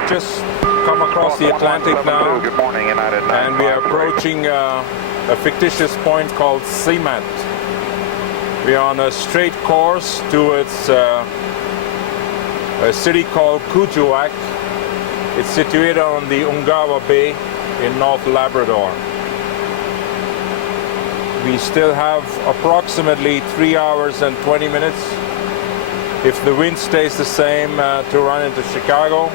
Just come across the Atlantic now, and we are approaching a fictitious point called CMAT. We are on a straight course towards a city called Kuujjuaq. It's situated on the Ungava Bay in North Labrador. We still have approximately 3 hours and 20 minutes, if the wind stays the same, to run into Chicago.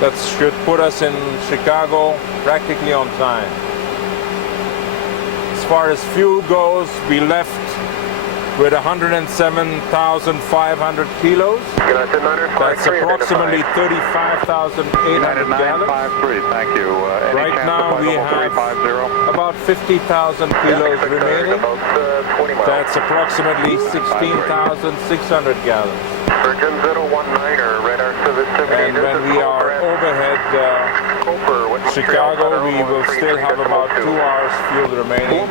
That should put us in Chicago practically on time. As far as fuel goes, we left with 107,500 kilos. That's approximately 35,800 gallons. Thank you. Right now we have about 50,000 kilos remaining. That's approximately 16,600 gallons. And when we are overhead Chicago, we will still have about 2 hours fuel remaining.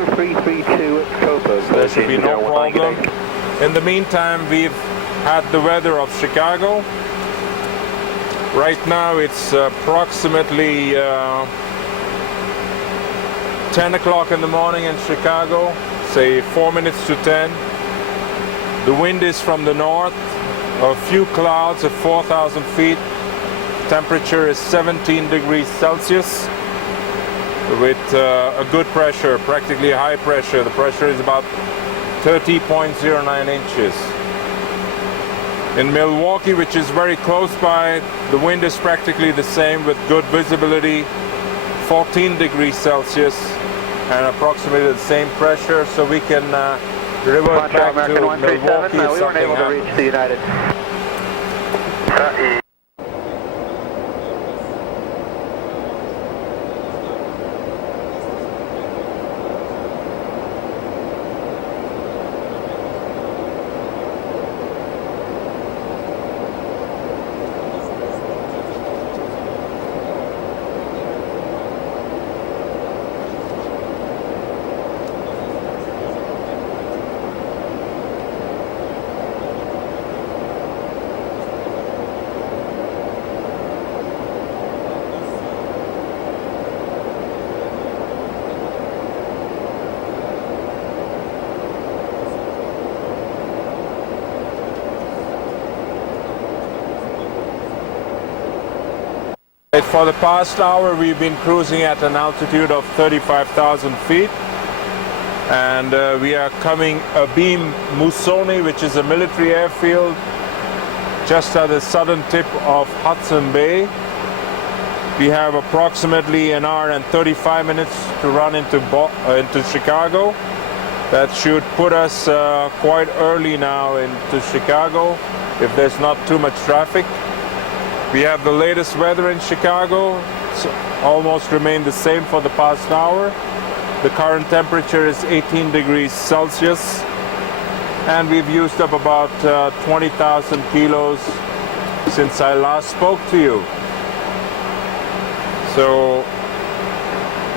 There should be no problem. In the meantime, we've had the weather of Chicago. Right now it's approximately 10 o'clock in the morning in Chicago, say 4 minutes to 10. The wind is from the north, a few clouds at 4,000 feet. Temperature is 17 degrees Celsius with a good pressure, practically high pressure. The pressure is about 30.09 inches. In Milwaukee, which is very close by, the wind is practically the same with good visibility, 14 degrees Celsius and approximately the same pressure, so we can revert back to Milwaukee if something happens. For the past hour, we've been cruising at an altitude of 35,000 feet, and we are coming abeam Musoni, which is a military airfield just at the southern tip of Hudson Bay. We have approximately an hour and 35 minutes to run into Chicago. That should put us quite early now into Chicago if there's not too much traffic. We have the latest weather in Chicago. It's almost remained the same for the past hour. The current temperature is 18 degrees Celsius, and we've used up about 20,000 kilos since I last spoke to you. So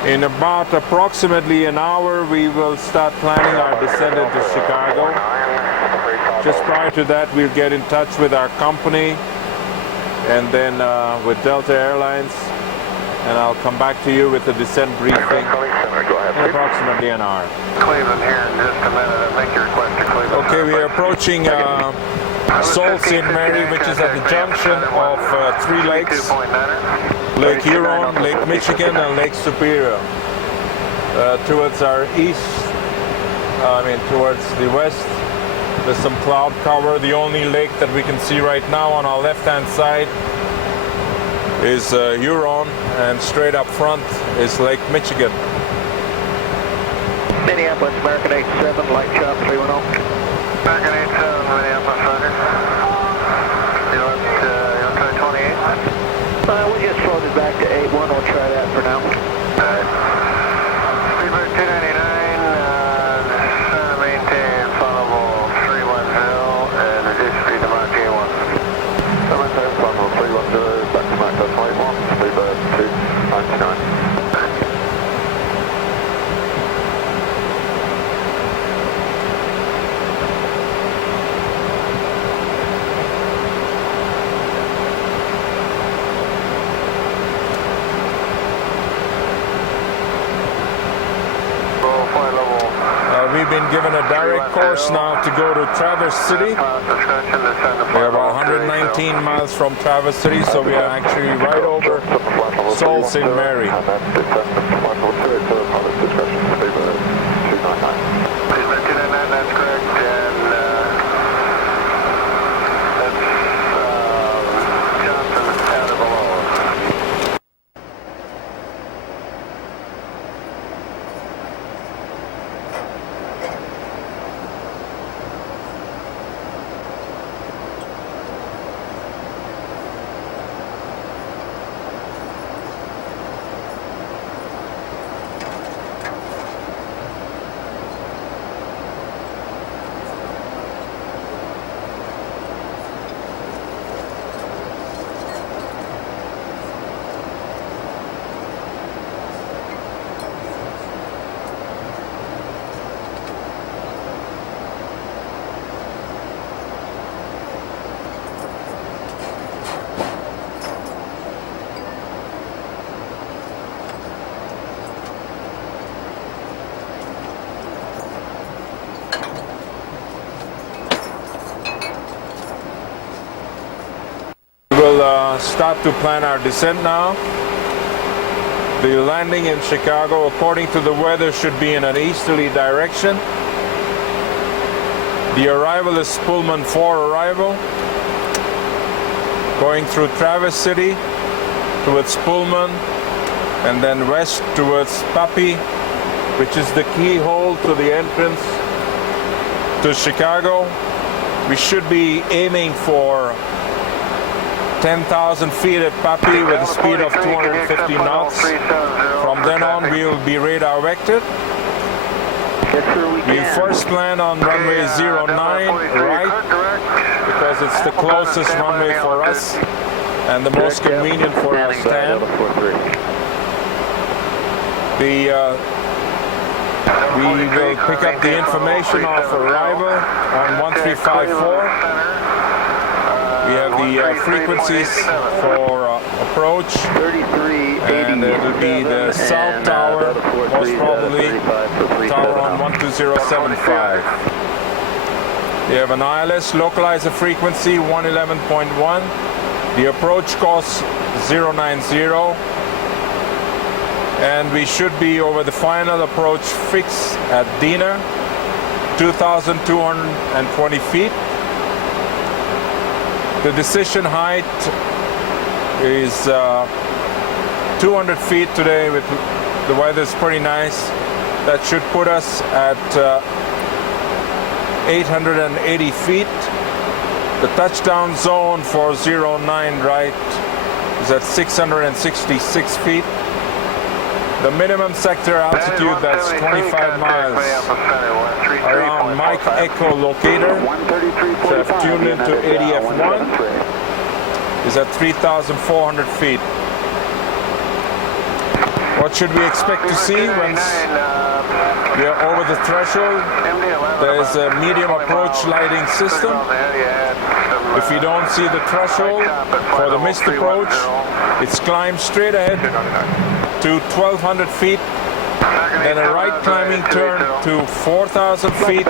in about approximately an hour, we will start planning our descent into Chicago. Just prior to that, we'll get in touch with our company and then with Delta Airlines, and I'll come back to you with the descent briefing in approximately an hour. Cleveland here in just a minute. I think your request to Cleveland. Okay, we are approaching Sault Ste. Mary, which is at the junction of three lakes: Lake Huron, Lake Michigan, and Lake Superior. Towards our east, towards the west, there's some cloud cover. The only lake that we can see right now on our left-hand side is Huron, and straight up front is Lake Michigan. Minneapolis, American 87, light shop 310. American 87, Minneapolis, Roger. You want to try 28? We just floated back to 81, we'll try that for now. Alright. Speedbird 299, maintain followable 310 and reduce speed to Mach 1. Maintain followable 310, back to Mach 21, Speedbird 299. we've been given a direct course now to go to Traverse City. We are about 119 miles from Traverse City, so we are actually right over Sault Ste. Mary. That's correct, and that's Johnson out of below. We'll start to plan our descent now. The landing in Chicago, according to the weather, should be in an easterly direction. The arrival is Pullman 4 arrival, going through Traverse City towards Pullman and then west towards Papi, which is the keyhole to the entrance to Chicago. We should be aiming for 10,000 feet at Papi with a speed of 250 knots. From then on, we will be radar vectored. We first land on runway 09 right, because it's the closest runway for us and the most convenient for our stand. We will pick up the information of arrival on 1354. We have the frequencies for approach, and it will be the South Tower, most probably Tower on 12075. We have an ILS localizer frequency 111.1. The approach course 090, and we should be over the final approach fix at Dina, 2,220 feet. The decision height is 200 feet today. With the weather is pretty nice. That should put us at 880 feet. The touchdown zone for 09 right is at 666 feet. The minimum sector altitude, that's 25 miles around Mike Echo locator. So I've tuned into ADF1, is at 3,400 feet. What should we expect to see once we are over the threshold? There is a medium approach lighting system. If you don't see the threshold for the missed approach, it's climbed straight ahead to 1,200 feet, then a right climbing turn to 4,000 feet,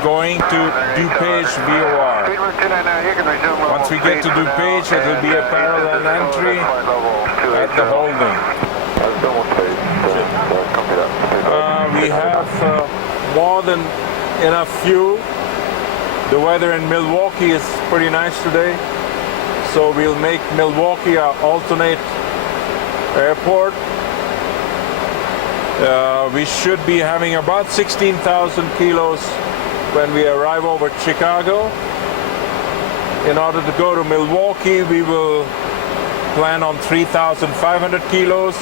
going to DuPage VOR. Once we get to DuPage, it will be a parallel entry at the holding. We have more than enough fuel. The weather in Milwaukee is pretty nice today, so we'll make Milwaukee our alternate airport. We should be having about 16,000 kilos when we arrive over Chicago. In order to go to Milwaukee, we will plan on 3,500 kilos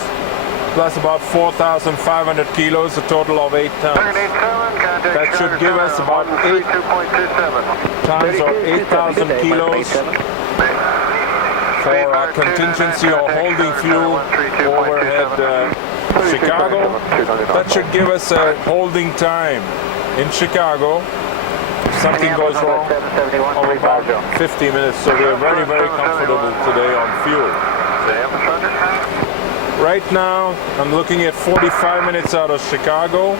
plus about 4,500 kilos, a total of 8 tons. That should give us about 8 tons or 8,000 kilos for our contingency or holding fuel overhead Chicago. That should give us a holding time in Chicago if something goes wrong of about 50 minutes. So we are very, very comfortable today on fuel. Right now, I'm looking at 45 minutes out of Chicago.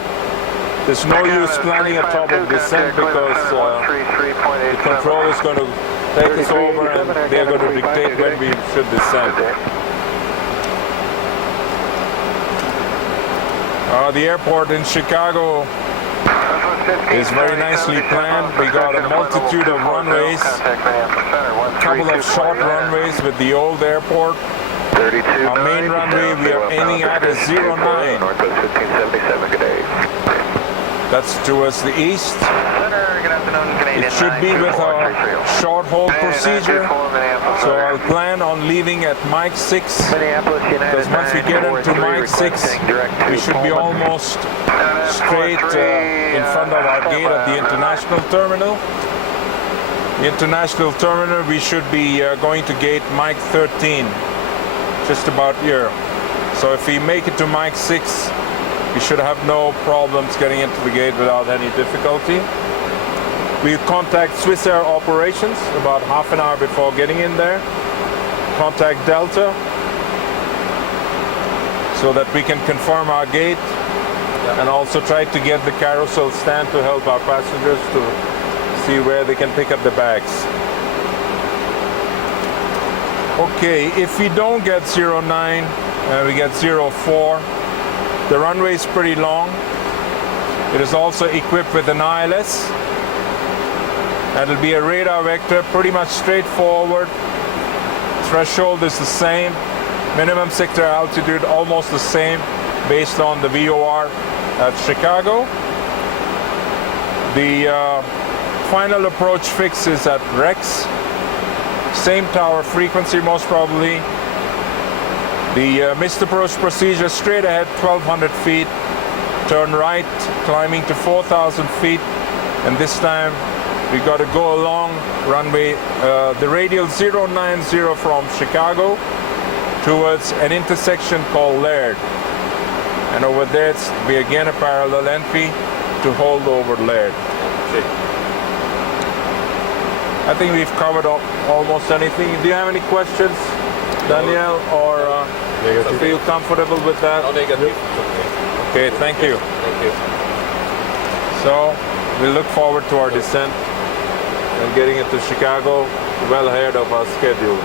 there's no use planning a top of descent because the control is going to take us over and they're going to dictate when we should descend. The airport in Chicago is very nicely planned. We got a multitude of runways, a couple of short runways with the old airport. Our main runway we are aiming at is 09. That's towards the east. It should be with a short hold procedure. So I'll plan on leaving at Mike 6 because once we get into Mike 6 we should be almost straight in front of our gate at the international terminal. The international terminal we should be going to gate Mike 13, just about here. So if we make it to Mike 6 we should have no problems getting into the gate without any difficulty. We'll contact Swiss Air Operations about half an hour before getting in there. Contact Delta so that we can confirm our gate and also try to get the carousel stand to help our passengers to see where they can pick up the bags. Okay, if we don't get 09, we get 04. The runway is pretty long. It is also equipped with an ILS. And it'll be a radar vector, pretty much straightforward. Threshold is the same. Minimum sector altitude almost the same based on the VOR at Chicago. The final approach fix is at Rex. Same tower frequency most probably. The missed approach procedure straight ahead 1200 feet. Turn right, climbing to 4,000 feet. And this time we got to go along runway, the radial 090 from Chicago towards an intersection called Laird. And over there it's be again a parallel entry to hold over Laird. I think we've covered almost anything. Do you have any questions, Daniel, or feel comfortable with that? Okay, thank you. Thank you. So we look forward to our descent and getting into Chicago well ahead of our schedule.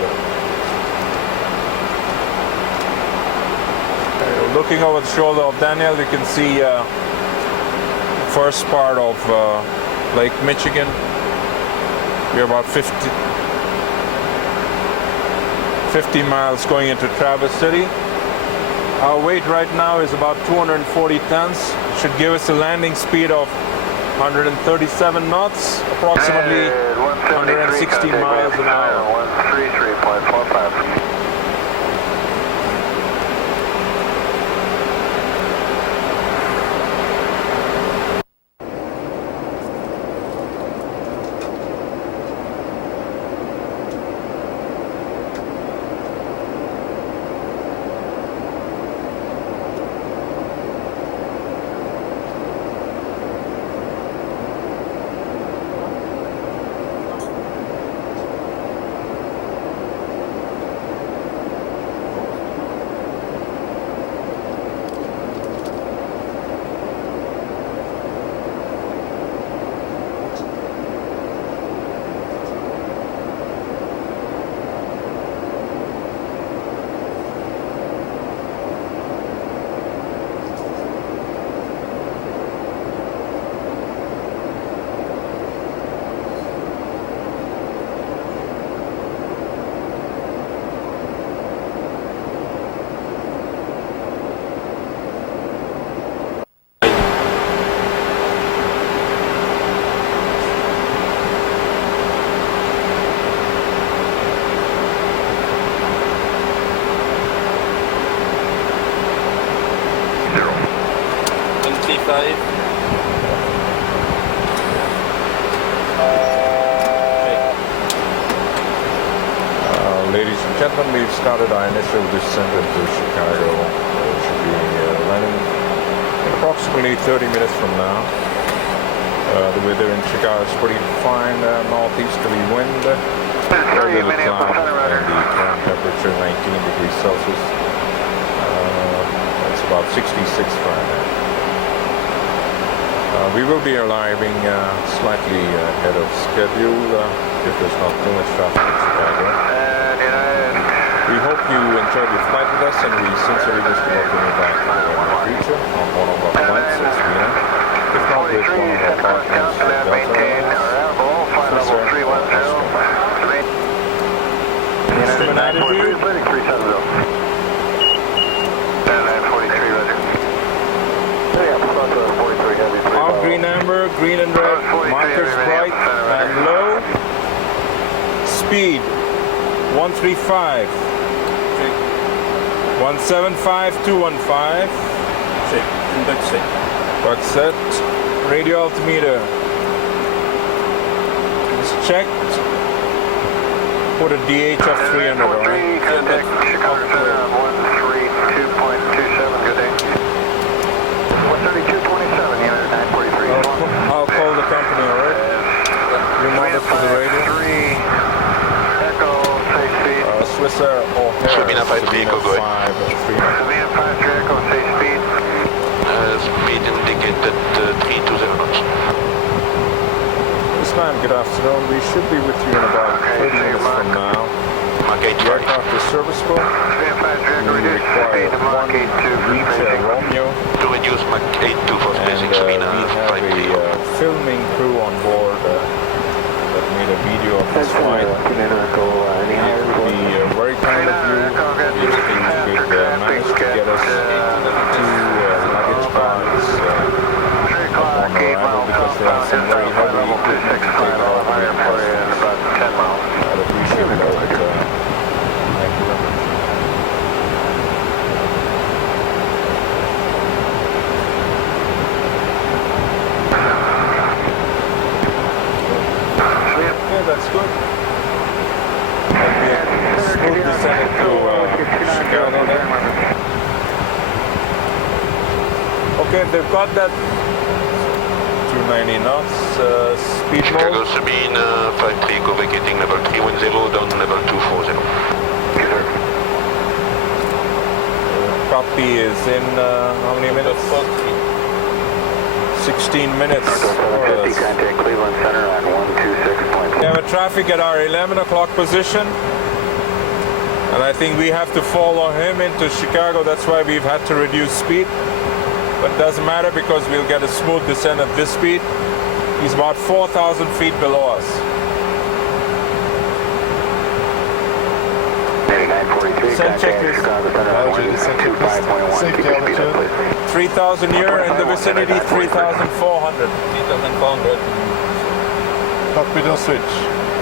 Looking over the shoulder of Daniel, you can see first part of Lake Michigan. We're about 50 miles going into Traverse City. Our weight right now is about 240 tons. It should give us a landing speed of 137 knots, approximately 160 miles an hour. 133.45. Ladies and gentlemen, we've started our initial descent into Chicago. We should be landing in approximately 30 minutes from now. The weather in Chicago is pretty fine, northeasterly wind, very little cloud, and the current temperature 19 degrees Celsius. That's about 66 Fahrenheit. We will be arriving slightly ahead of schedule if there's not too much traffic in Chicago. We hope you enjoyed your flight with us, and we sincerely wish to welcome you back in the future on one of our flights at Sabena. If not, with one of our partners at Delta Airlines, Swiss Air, or Australia. Instrument attitude. Off green amber, green and red, markers bright and low. Speed 135. 175, 215. Box set. Radio altimeter is checked. Put a DH of 300 on it. Chicago Center, 132.27, good day. 132.27, unit 943. I'll call the company, alright? You monitor for the radio. Echo, safe speed. Swiss Air O'Hare. Sabena 53, Echo, go ahead. 5 300. Sabena 53, Echo, safe speed. Speed indicated 320 knots. This time, good afternoon. We should be with you in about 30 minutes from now. Mark The 85. aircraft is serviceable. Sabena 53, Echo, We reduce speed require to Mark one 82 for reach spacing. Romeo. To reduce Mach 82 for And spacing, we Sabena have 53. a filming crew on board that made a video of this flight. It would be very kind of you if you could manage to get us two luggage bags on arrival, because there are some very heavy equipment to take off and I'd appreciate that. Thank you very much. Yeah, that's good. Smooth descent to Chicago there. Okay, they've got that 290 knots speed Chicago mode. Sabena 53, go vacating level 310 down to level 240. Copy is in how many minutes? 16 minutes. More or less. Contact Cleveland Center on 126.1. We have a traffic at our 11 o'clock position, and I think we have to follow him into Chicago. That's why we've had to reduce speed, but it doesn't matter because we'll get a smooth descent at this speed. He's about 4,000 feet below us. 943, Send contact checklist. Chicago Center on 125.1. Keep your speed up, please. 3,000 here in the vicinity, 3,400. 3,400. Cockpit or switch.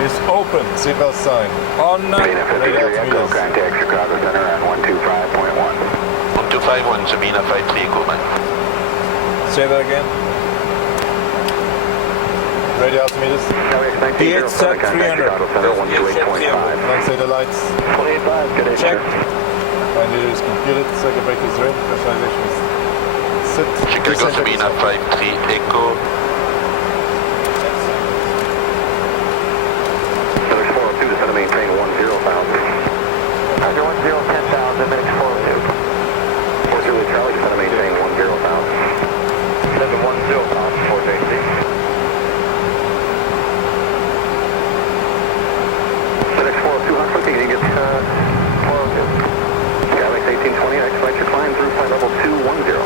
Is open. Seatbelt sign. On Sabena 53, radio Echo, meters. contact Chicago Center on 125.1. 1251, Sabena 53, go back. Say that again. Radio altimeters. DH set 300. Flight data lights. 25, good day, Check. Flight leader is computed. Circuit breaker is ready. Pressurization is set. Chicago Descent Sabena 53, Echo. Minutes 402, descend to maintain 10,000. Roger, 10,000, minutes 402. 402 Charlie, descend to maintain 10,000. Descend to 10,000, 4 JC. Minutes 402, how quickly can you get 402? Skylinks 1820, expedite your climb through flight level 210.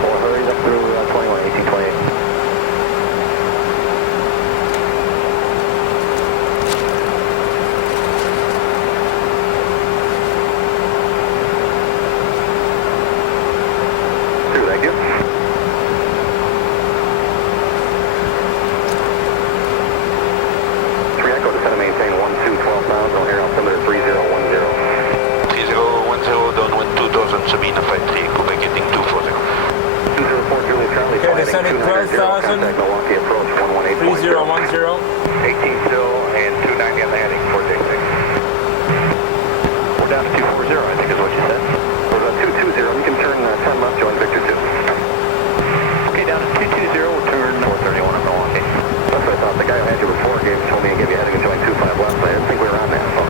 Or hurry up through 21, 1828. Thank you. 3 Echo, descend to maintain 12,000, O'Hare altimeter 3010. 3010 down 12,000, Sabena 53, go vacating 240. 204 Julia Charlie, Okay, descending 12,000. contact Milwaukee approach 118.0. 3010. 18 still and 290 on the heading for J6. We're down to 240, I think is what you said. We're at 220, you can turn 10 left, join Victor 2. Okay, down to 220, we'll turn 431 on Milwaukee. That's what I thought. The guy who had you before told me to give you a heading and join 25 left, but I didn't think we were on that. So.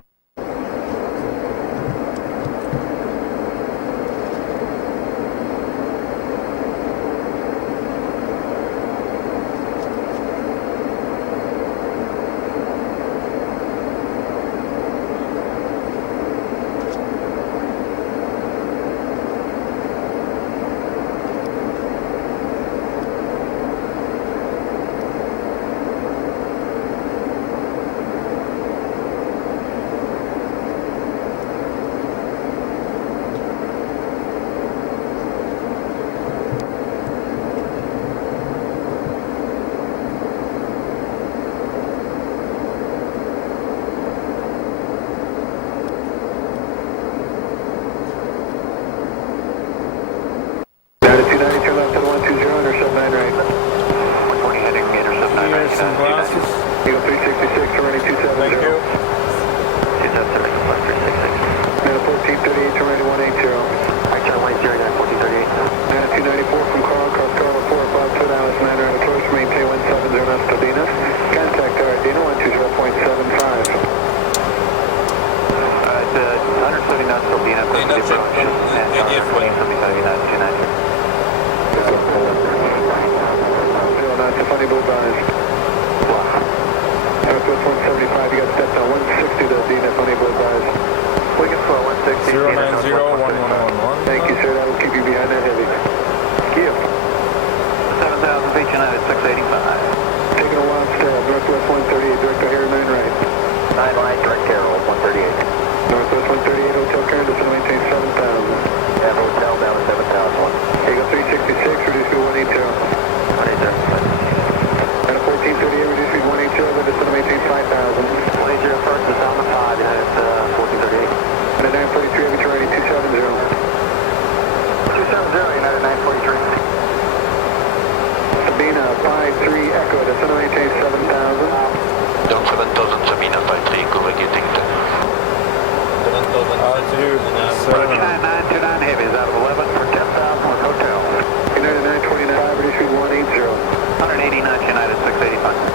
Sabena, funny bullseyes. We can slow 160. 090-1111. Thank you, sir. That will keep you behind that heavy. Thank you. 7,000 feet United 685. Taking a wild stare. Northwest 138, direct O'Hare, 9 right. 9 right, direct arrow, 138. Northwest 138, Hotel Karen, descend to maintain 7,000. Yeah, hotel down to 7,000. Eagle 366, reduce speed 180. 180. And a 1438, reduce speed 180, then descend to maintain 5,000. 180 first is down to 5, United 1438. And a 943, heavy terrain, 270. 270, United 943. Sabena 53 Echo, descend to maintain 7,000. Down 7,000 Sabena 53 Echo, vacating 10. Altitude 7. 929 heavy is out of 11 for 10,000 with hotel. United 929, reduce speed 180. 180 knots, United 685.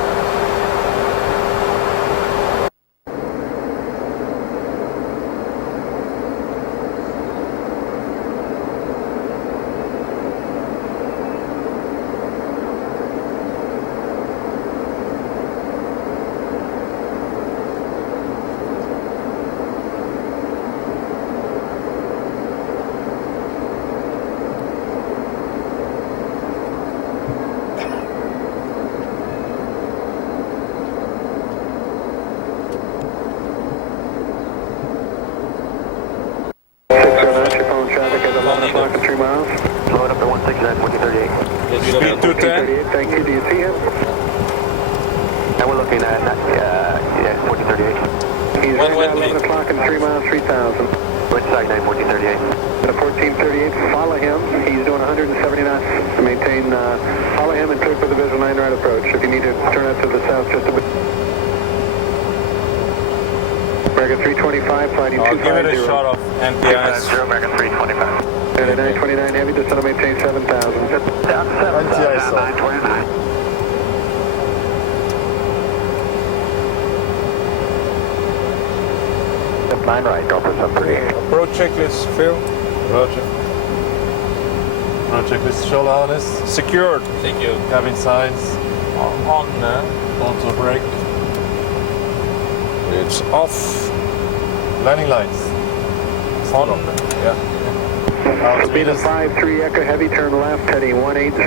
Load up to 169, 1438. Speed 210. Thank you. Do you see him? And we're looking at, yeah, 1438. He's right now 11 o'clock and 3 miles, 3,000. Which side, 9, 1438? At a 1438, follow him. He's doing 170 knots. Maintain, follow him and clear for the visual 9 right approach. If you need to turn out to the south just a bit. American 325, flighting 250. I'll give it a shot of NPIs. 0 American 325. And a 929 heavy, descend to maintain 7,000. Down 7, NTI, down 929. Step 9 right, Delta 738. Approach checklist, Phil. Roger. Roger, checklist, shoulder harness, Secured. cabin signs, On. auto brake, It's off. landing lights. On. Yeah. Sabena 53 Echo Heavy, turn left, heading 180.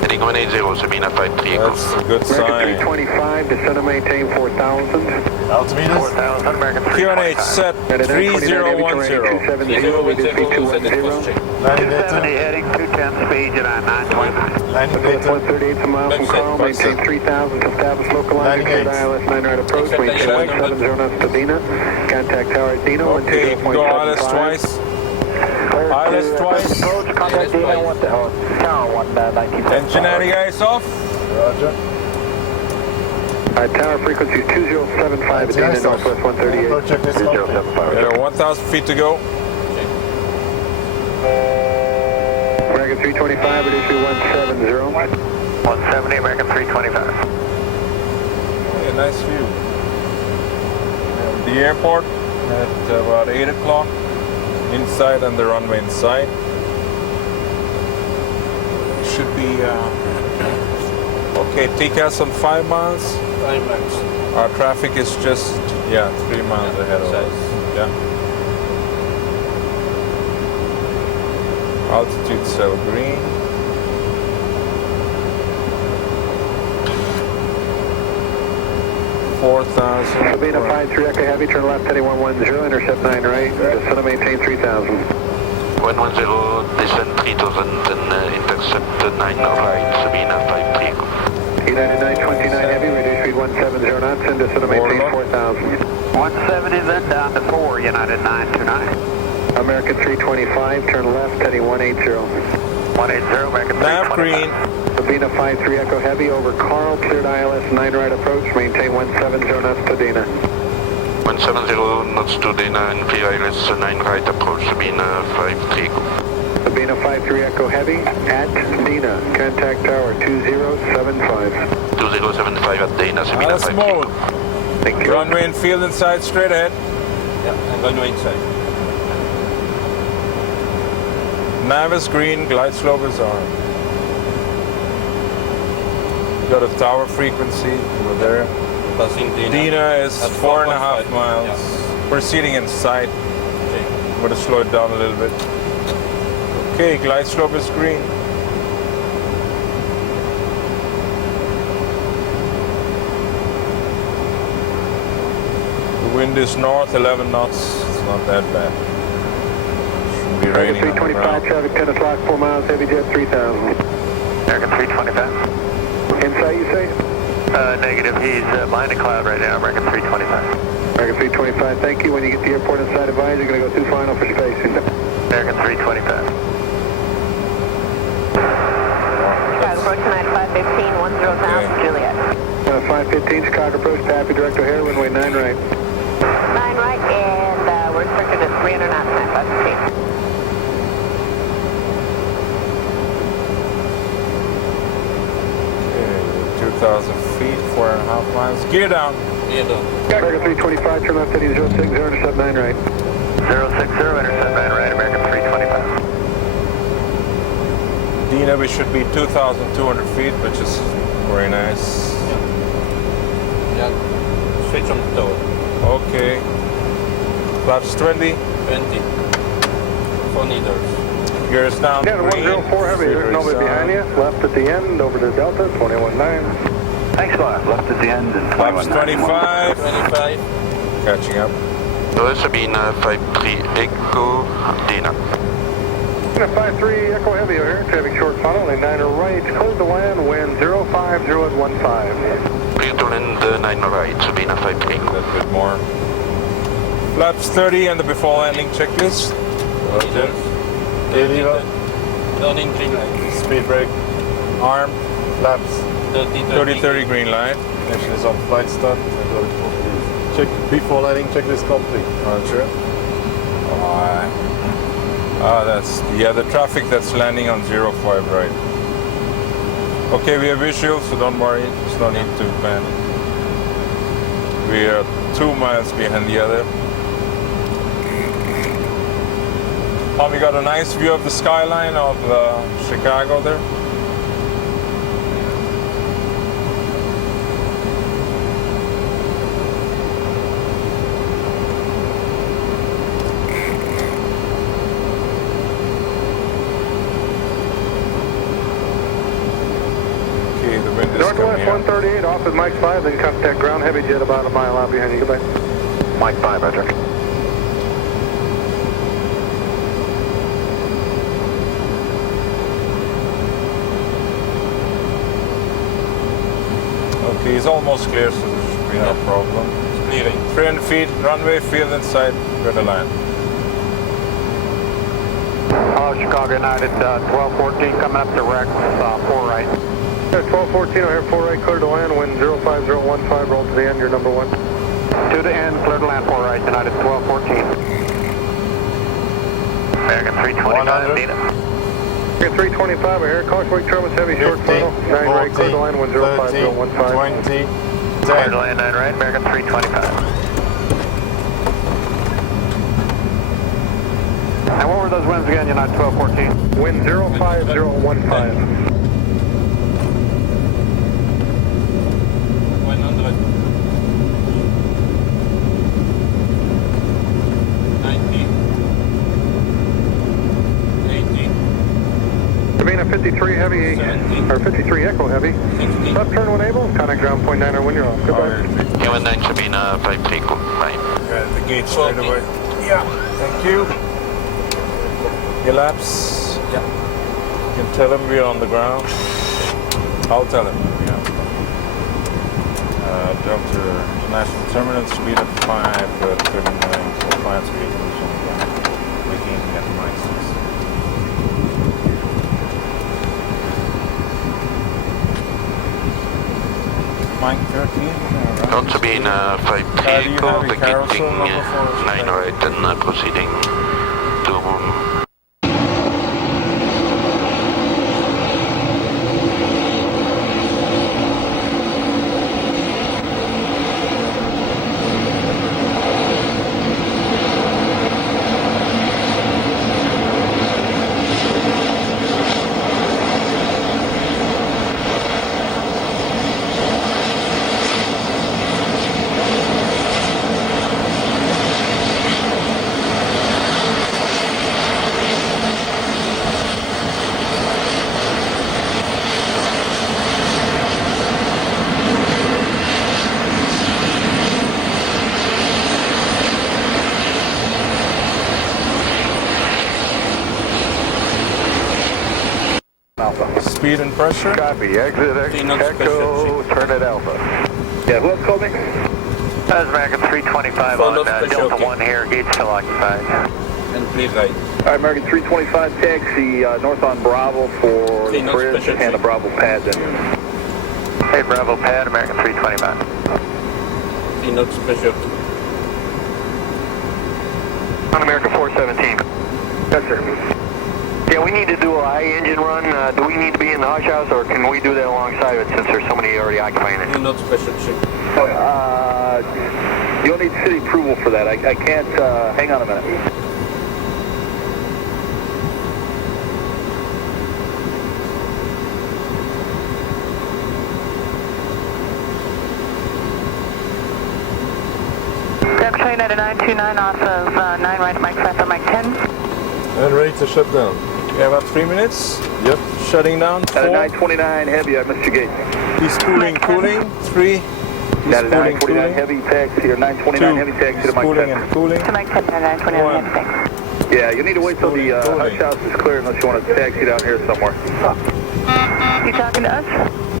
Heading 180 Sabena 53 Echo. That's a good American sign. 325, descend to maintain 4,000. Altimeters, 4,000, American QNH 325. set And a 929 heavy, terrain 3010. 270, reduce speed 210. landing 270 data, heading, 210 speed, United 929. landing Northwest data, 138 a mile from Carl, maintain 3,000 to establish local line, clear 98. ILS 9 right approach, maintain 170 knots to Dina. Contact Tower at Dina, Okay, you can go ILS 120.75. twice. ILS twice. Approach, contact Dina, Tower 1975. Engineering guys off. Roger. Tower frequency is 2075 at Dina, Yes, Northwest 138. Approach checklist, 075. 1,000 feet to go. American 325, reduce to 170. 170, American 325. Yeah, nice view. The airport at about 8 o'clock. Inside and the runway inside. Should be okay. TCAS on 5 miles. 5 miles. Our traffic is just 3 miles ahead of us. Yeah. Altitude cell green. Sabena 53 Echo Heavy, turn left heading 110, intercept 9 right, descend to maintain 3,000. 110 descent 3000 and intercept 9 right Sabena 53 Echo. United 929 Heavy, reduce speed 170 knots and descend to maintain 4,000. 170, then down to 4, United 929. American 325, turn left heading 180. 180, American Nav 325. green. Sabena 53 Echo Heavy, over Carl, cleared ILS 9 right approach, maintain 170 knots to Dina. 170 knots to Dina and clear ILS 9 right approach Sabena 53 Echo. Sabena 53 Echo Heavy, at Dina, contact tower 2075. 2075 at Dina Sabena ILS 53 mode. Echo. Thank you. Runway and field inside, straight ahead. Yeah, and runway inside. Nav is green, glide slope is on. Got a tower frequency over there. passing Dina. Dina is At 4.5 4.5 miles. Yeah. Proceeding in sight. Okay. I'm going to slow it down a little bit. Okay, glide slope is green. The wind is north, 11 knots. It's not that bad. Shouldn't be raining on the 325, ground. traffic 10 o'clock, 4 miles, heavy jet 3000. American 325. Insight, you say? Negative. He's behind a cloud right now. American 325. American 325, thank you. When you get to the airport inside advise, you're going to go through final for space. American 325. Chicago approach tonight, 515, 10,000, Juliet. 515, Chicago approach, Pappy, direct O'Hare, runway 9 right. 9 right, and we're restricted at 300 knots tonight, 515. Okay, 2,000 feet, 4.5 miles. Gear down. Gear down. American 325, turn left heading 060, intercept 9 right. 060, intercept 9 right, American 325. Dina, we should be 2,200 feet, which is very nice. Yeah. Switch on the tower. Okay. Flaps 20. 20. 4 meters. Gears down. Yeah, the green. 104 heavy, there's nobody behind you. Left at the end, over to Delta, 21.9. Thanks a lot. Left at the end and Flaps 25. 25. Catching up. Sabena 53 Echo Dina. 53 Echo Heavy over here, traffic short funnel, and 9 right, close the land, wind 050 at 15. Clear to land 9 right, Sabena 53 A Echo. little bit more. Flaps 30 and the before landing checklist. Roger. Turning green light. Speed brake, arm, flaps. 30 green light. Ignition is on, flight start. Check before landing, checklist complete. Roger. That's, yeah, the traffic that's landing on 05 right. Okay, we have visual, so don't worry. There's no need to panic. We are 2 miles behind the other. We got a nice view of the skyline of Chicago there. Okay, the wind is Northwest coming up. 138, off at Mike 5, then contact ground heavy jet about a mile out behind you. Goodbye. Mike 5, roger. Okay, he's almost clear, so there should be no problem. It's clearing. 300 feet, runway, field inside, go to land. Chicago United 1214 coming up direct, 4 right. 1214 over here, 4 right, clear to land, wind 05015, roll to the end, you're number 1. To the end, clear to land, 4 right, United 1214. American 325, Dina. Here 325 over here, caution wake turbines heavy, short 15, funnel, 9 right, clear to land, wind 30, 05015. 20, Clear to 10. land, 9 right, American 325. And what were those winds again, United 1214? Wind 05015. 100. 90. 80. Sabena 53 heavy, 70. or 53 Echo heavy. 60. Left turn when able, contact ground point 9 when you're off. Goodbye. Heaven 9 Sabena 53 Echo. Bye. Yeah, the gate straight away. Yeah, thank you. Your laps. Yeah. You can tell him we're on the ground. I'll tell him. Yeah. Delta International Terminal, speed of 539, 5 speed cruise on the ground. Beginning at Mike 6. Mike 13. Not Sabena 53 Do you Echo, have your carousel beginning number for us? 9 right and proceeding to speed and pressure. Copy. Exit Echo, turn at Alpha. Yeah, who else called me? That was American 325 Full on of special, Delta okay. 1 here, gate still occupied. And please right. All right, American 325, taxi north on Bravo for Okay, the no bridge special and the check. Bravo pad then. Hey, Bravo pad, American 325. Not special. On America 417. Yes, sir. Yeah, we need to do a high engine run. Do we need to be in the hush house, or can we do that alongside of it since there's so many already occupying it? Not special check. You'll need city approval for that. I can't, hang on a minute. Deb train at a 929 off of 9 right, Mike 5 on Mike 10. And ready to shut down. We have about 3 minutes. Yep. Shutting down. At 4. 929 heavy, I missed your gate. He's cooling. 3. He's Got a 929 cooling. heavy taxi or 929 heavy taxi to He's Mike cooling 10. and cooling. To Mike 10 at 929, One. thanks. Yeah, you need to wait till the hush house is clear unless you want to taxi down here somewhere. You talking to us?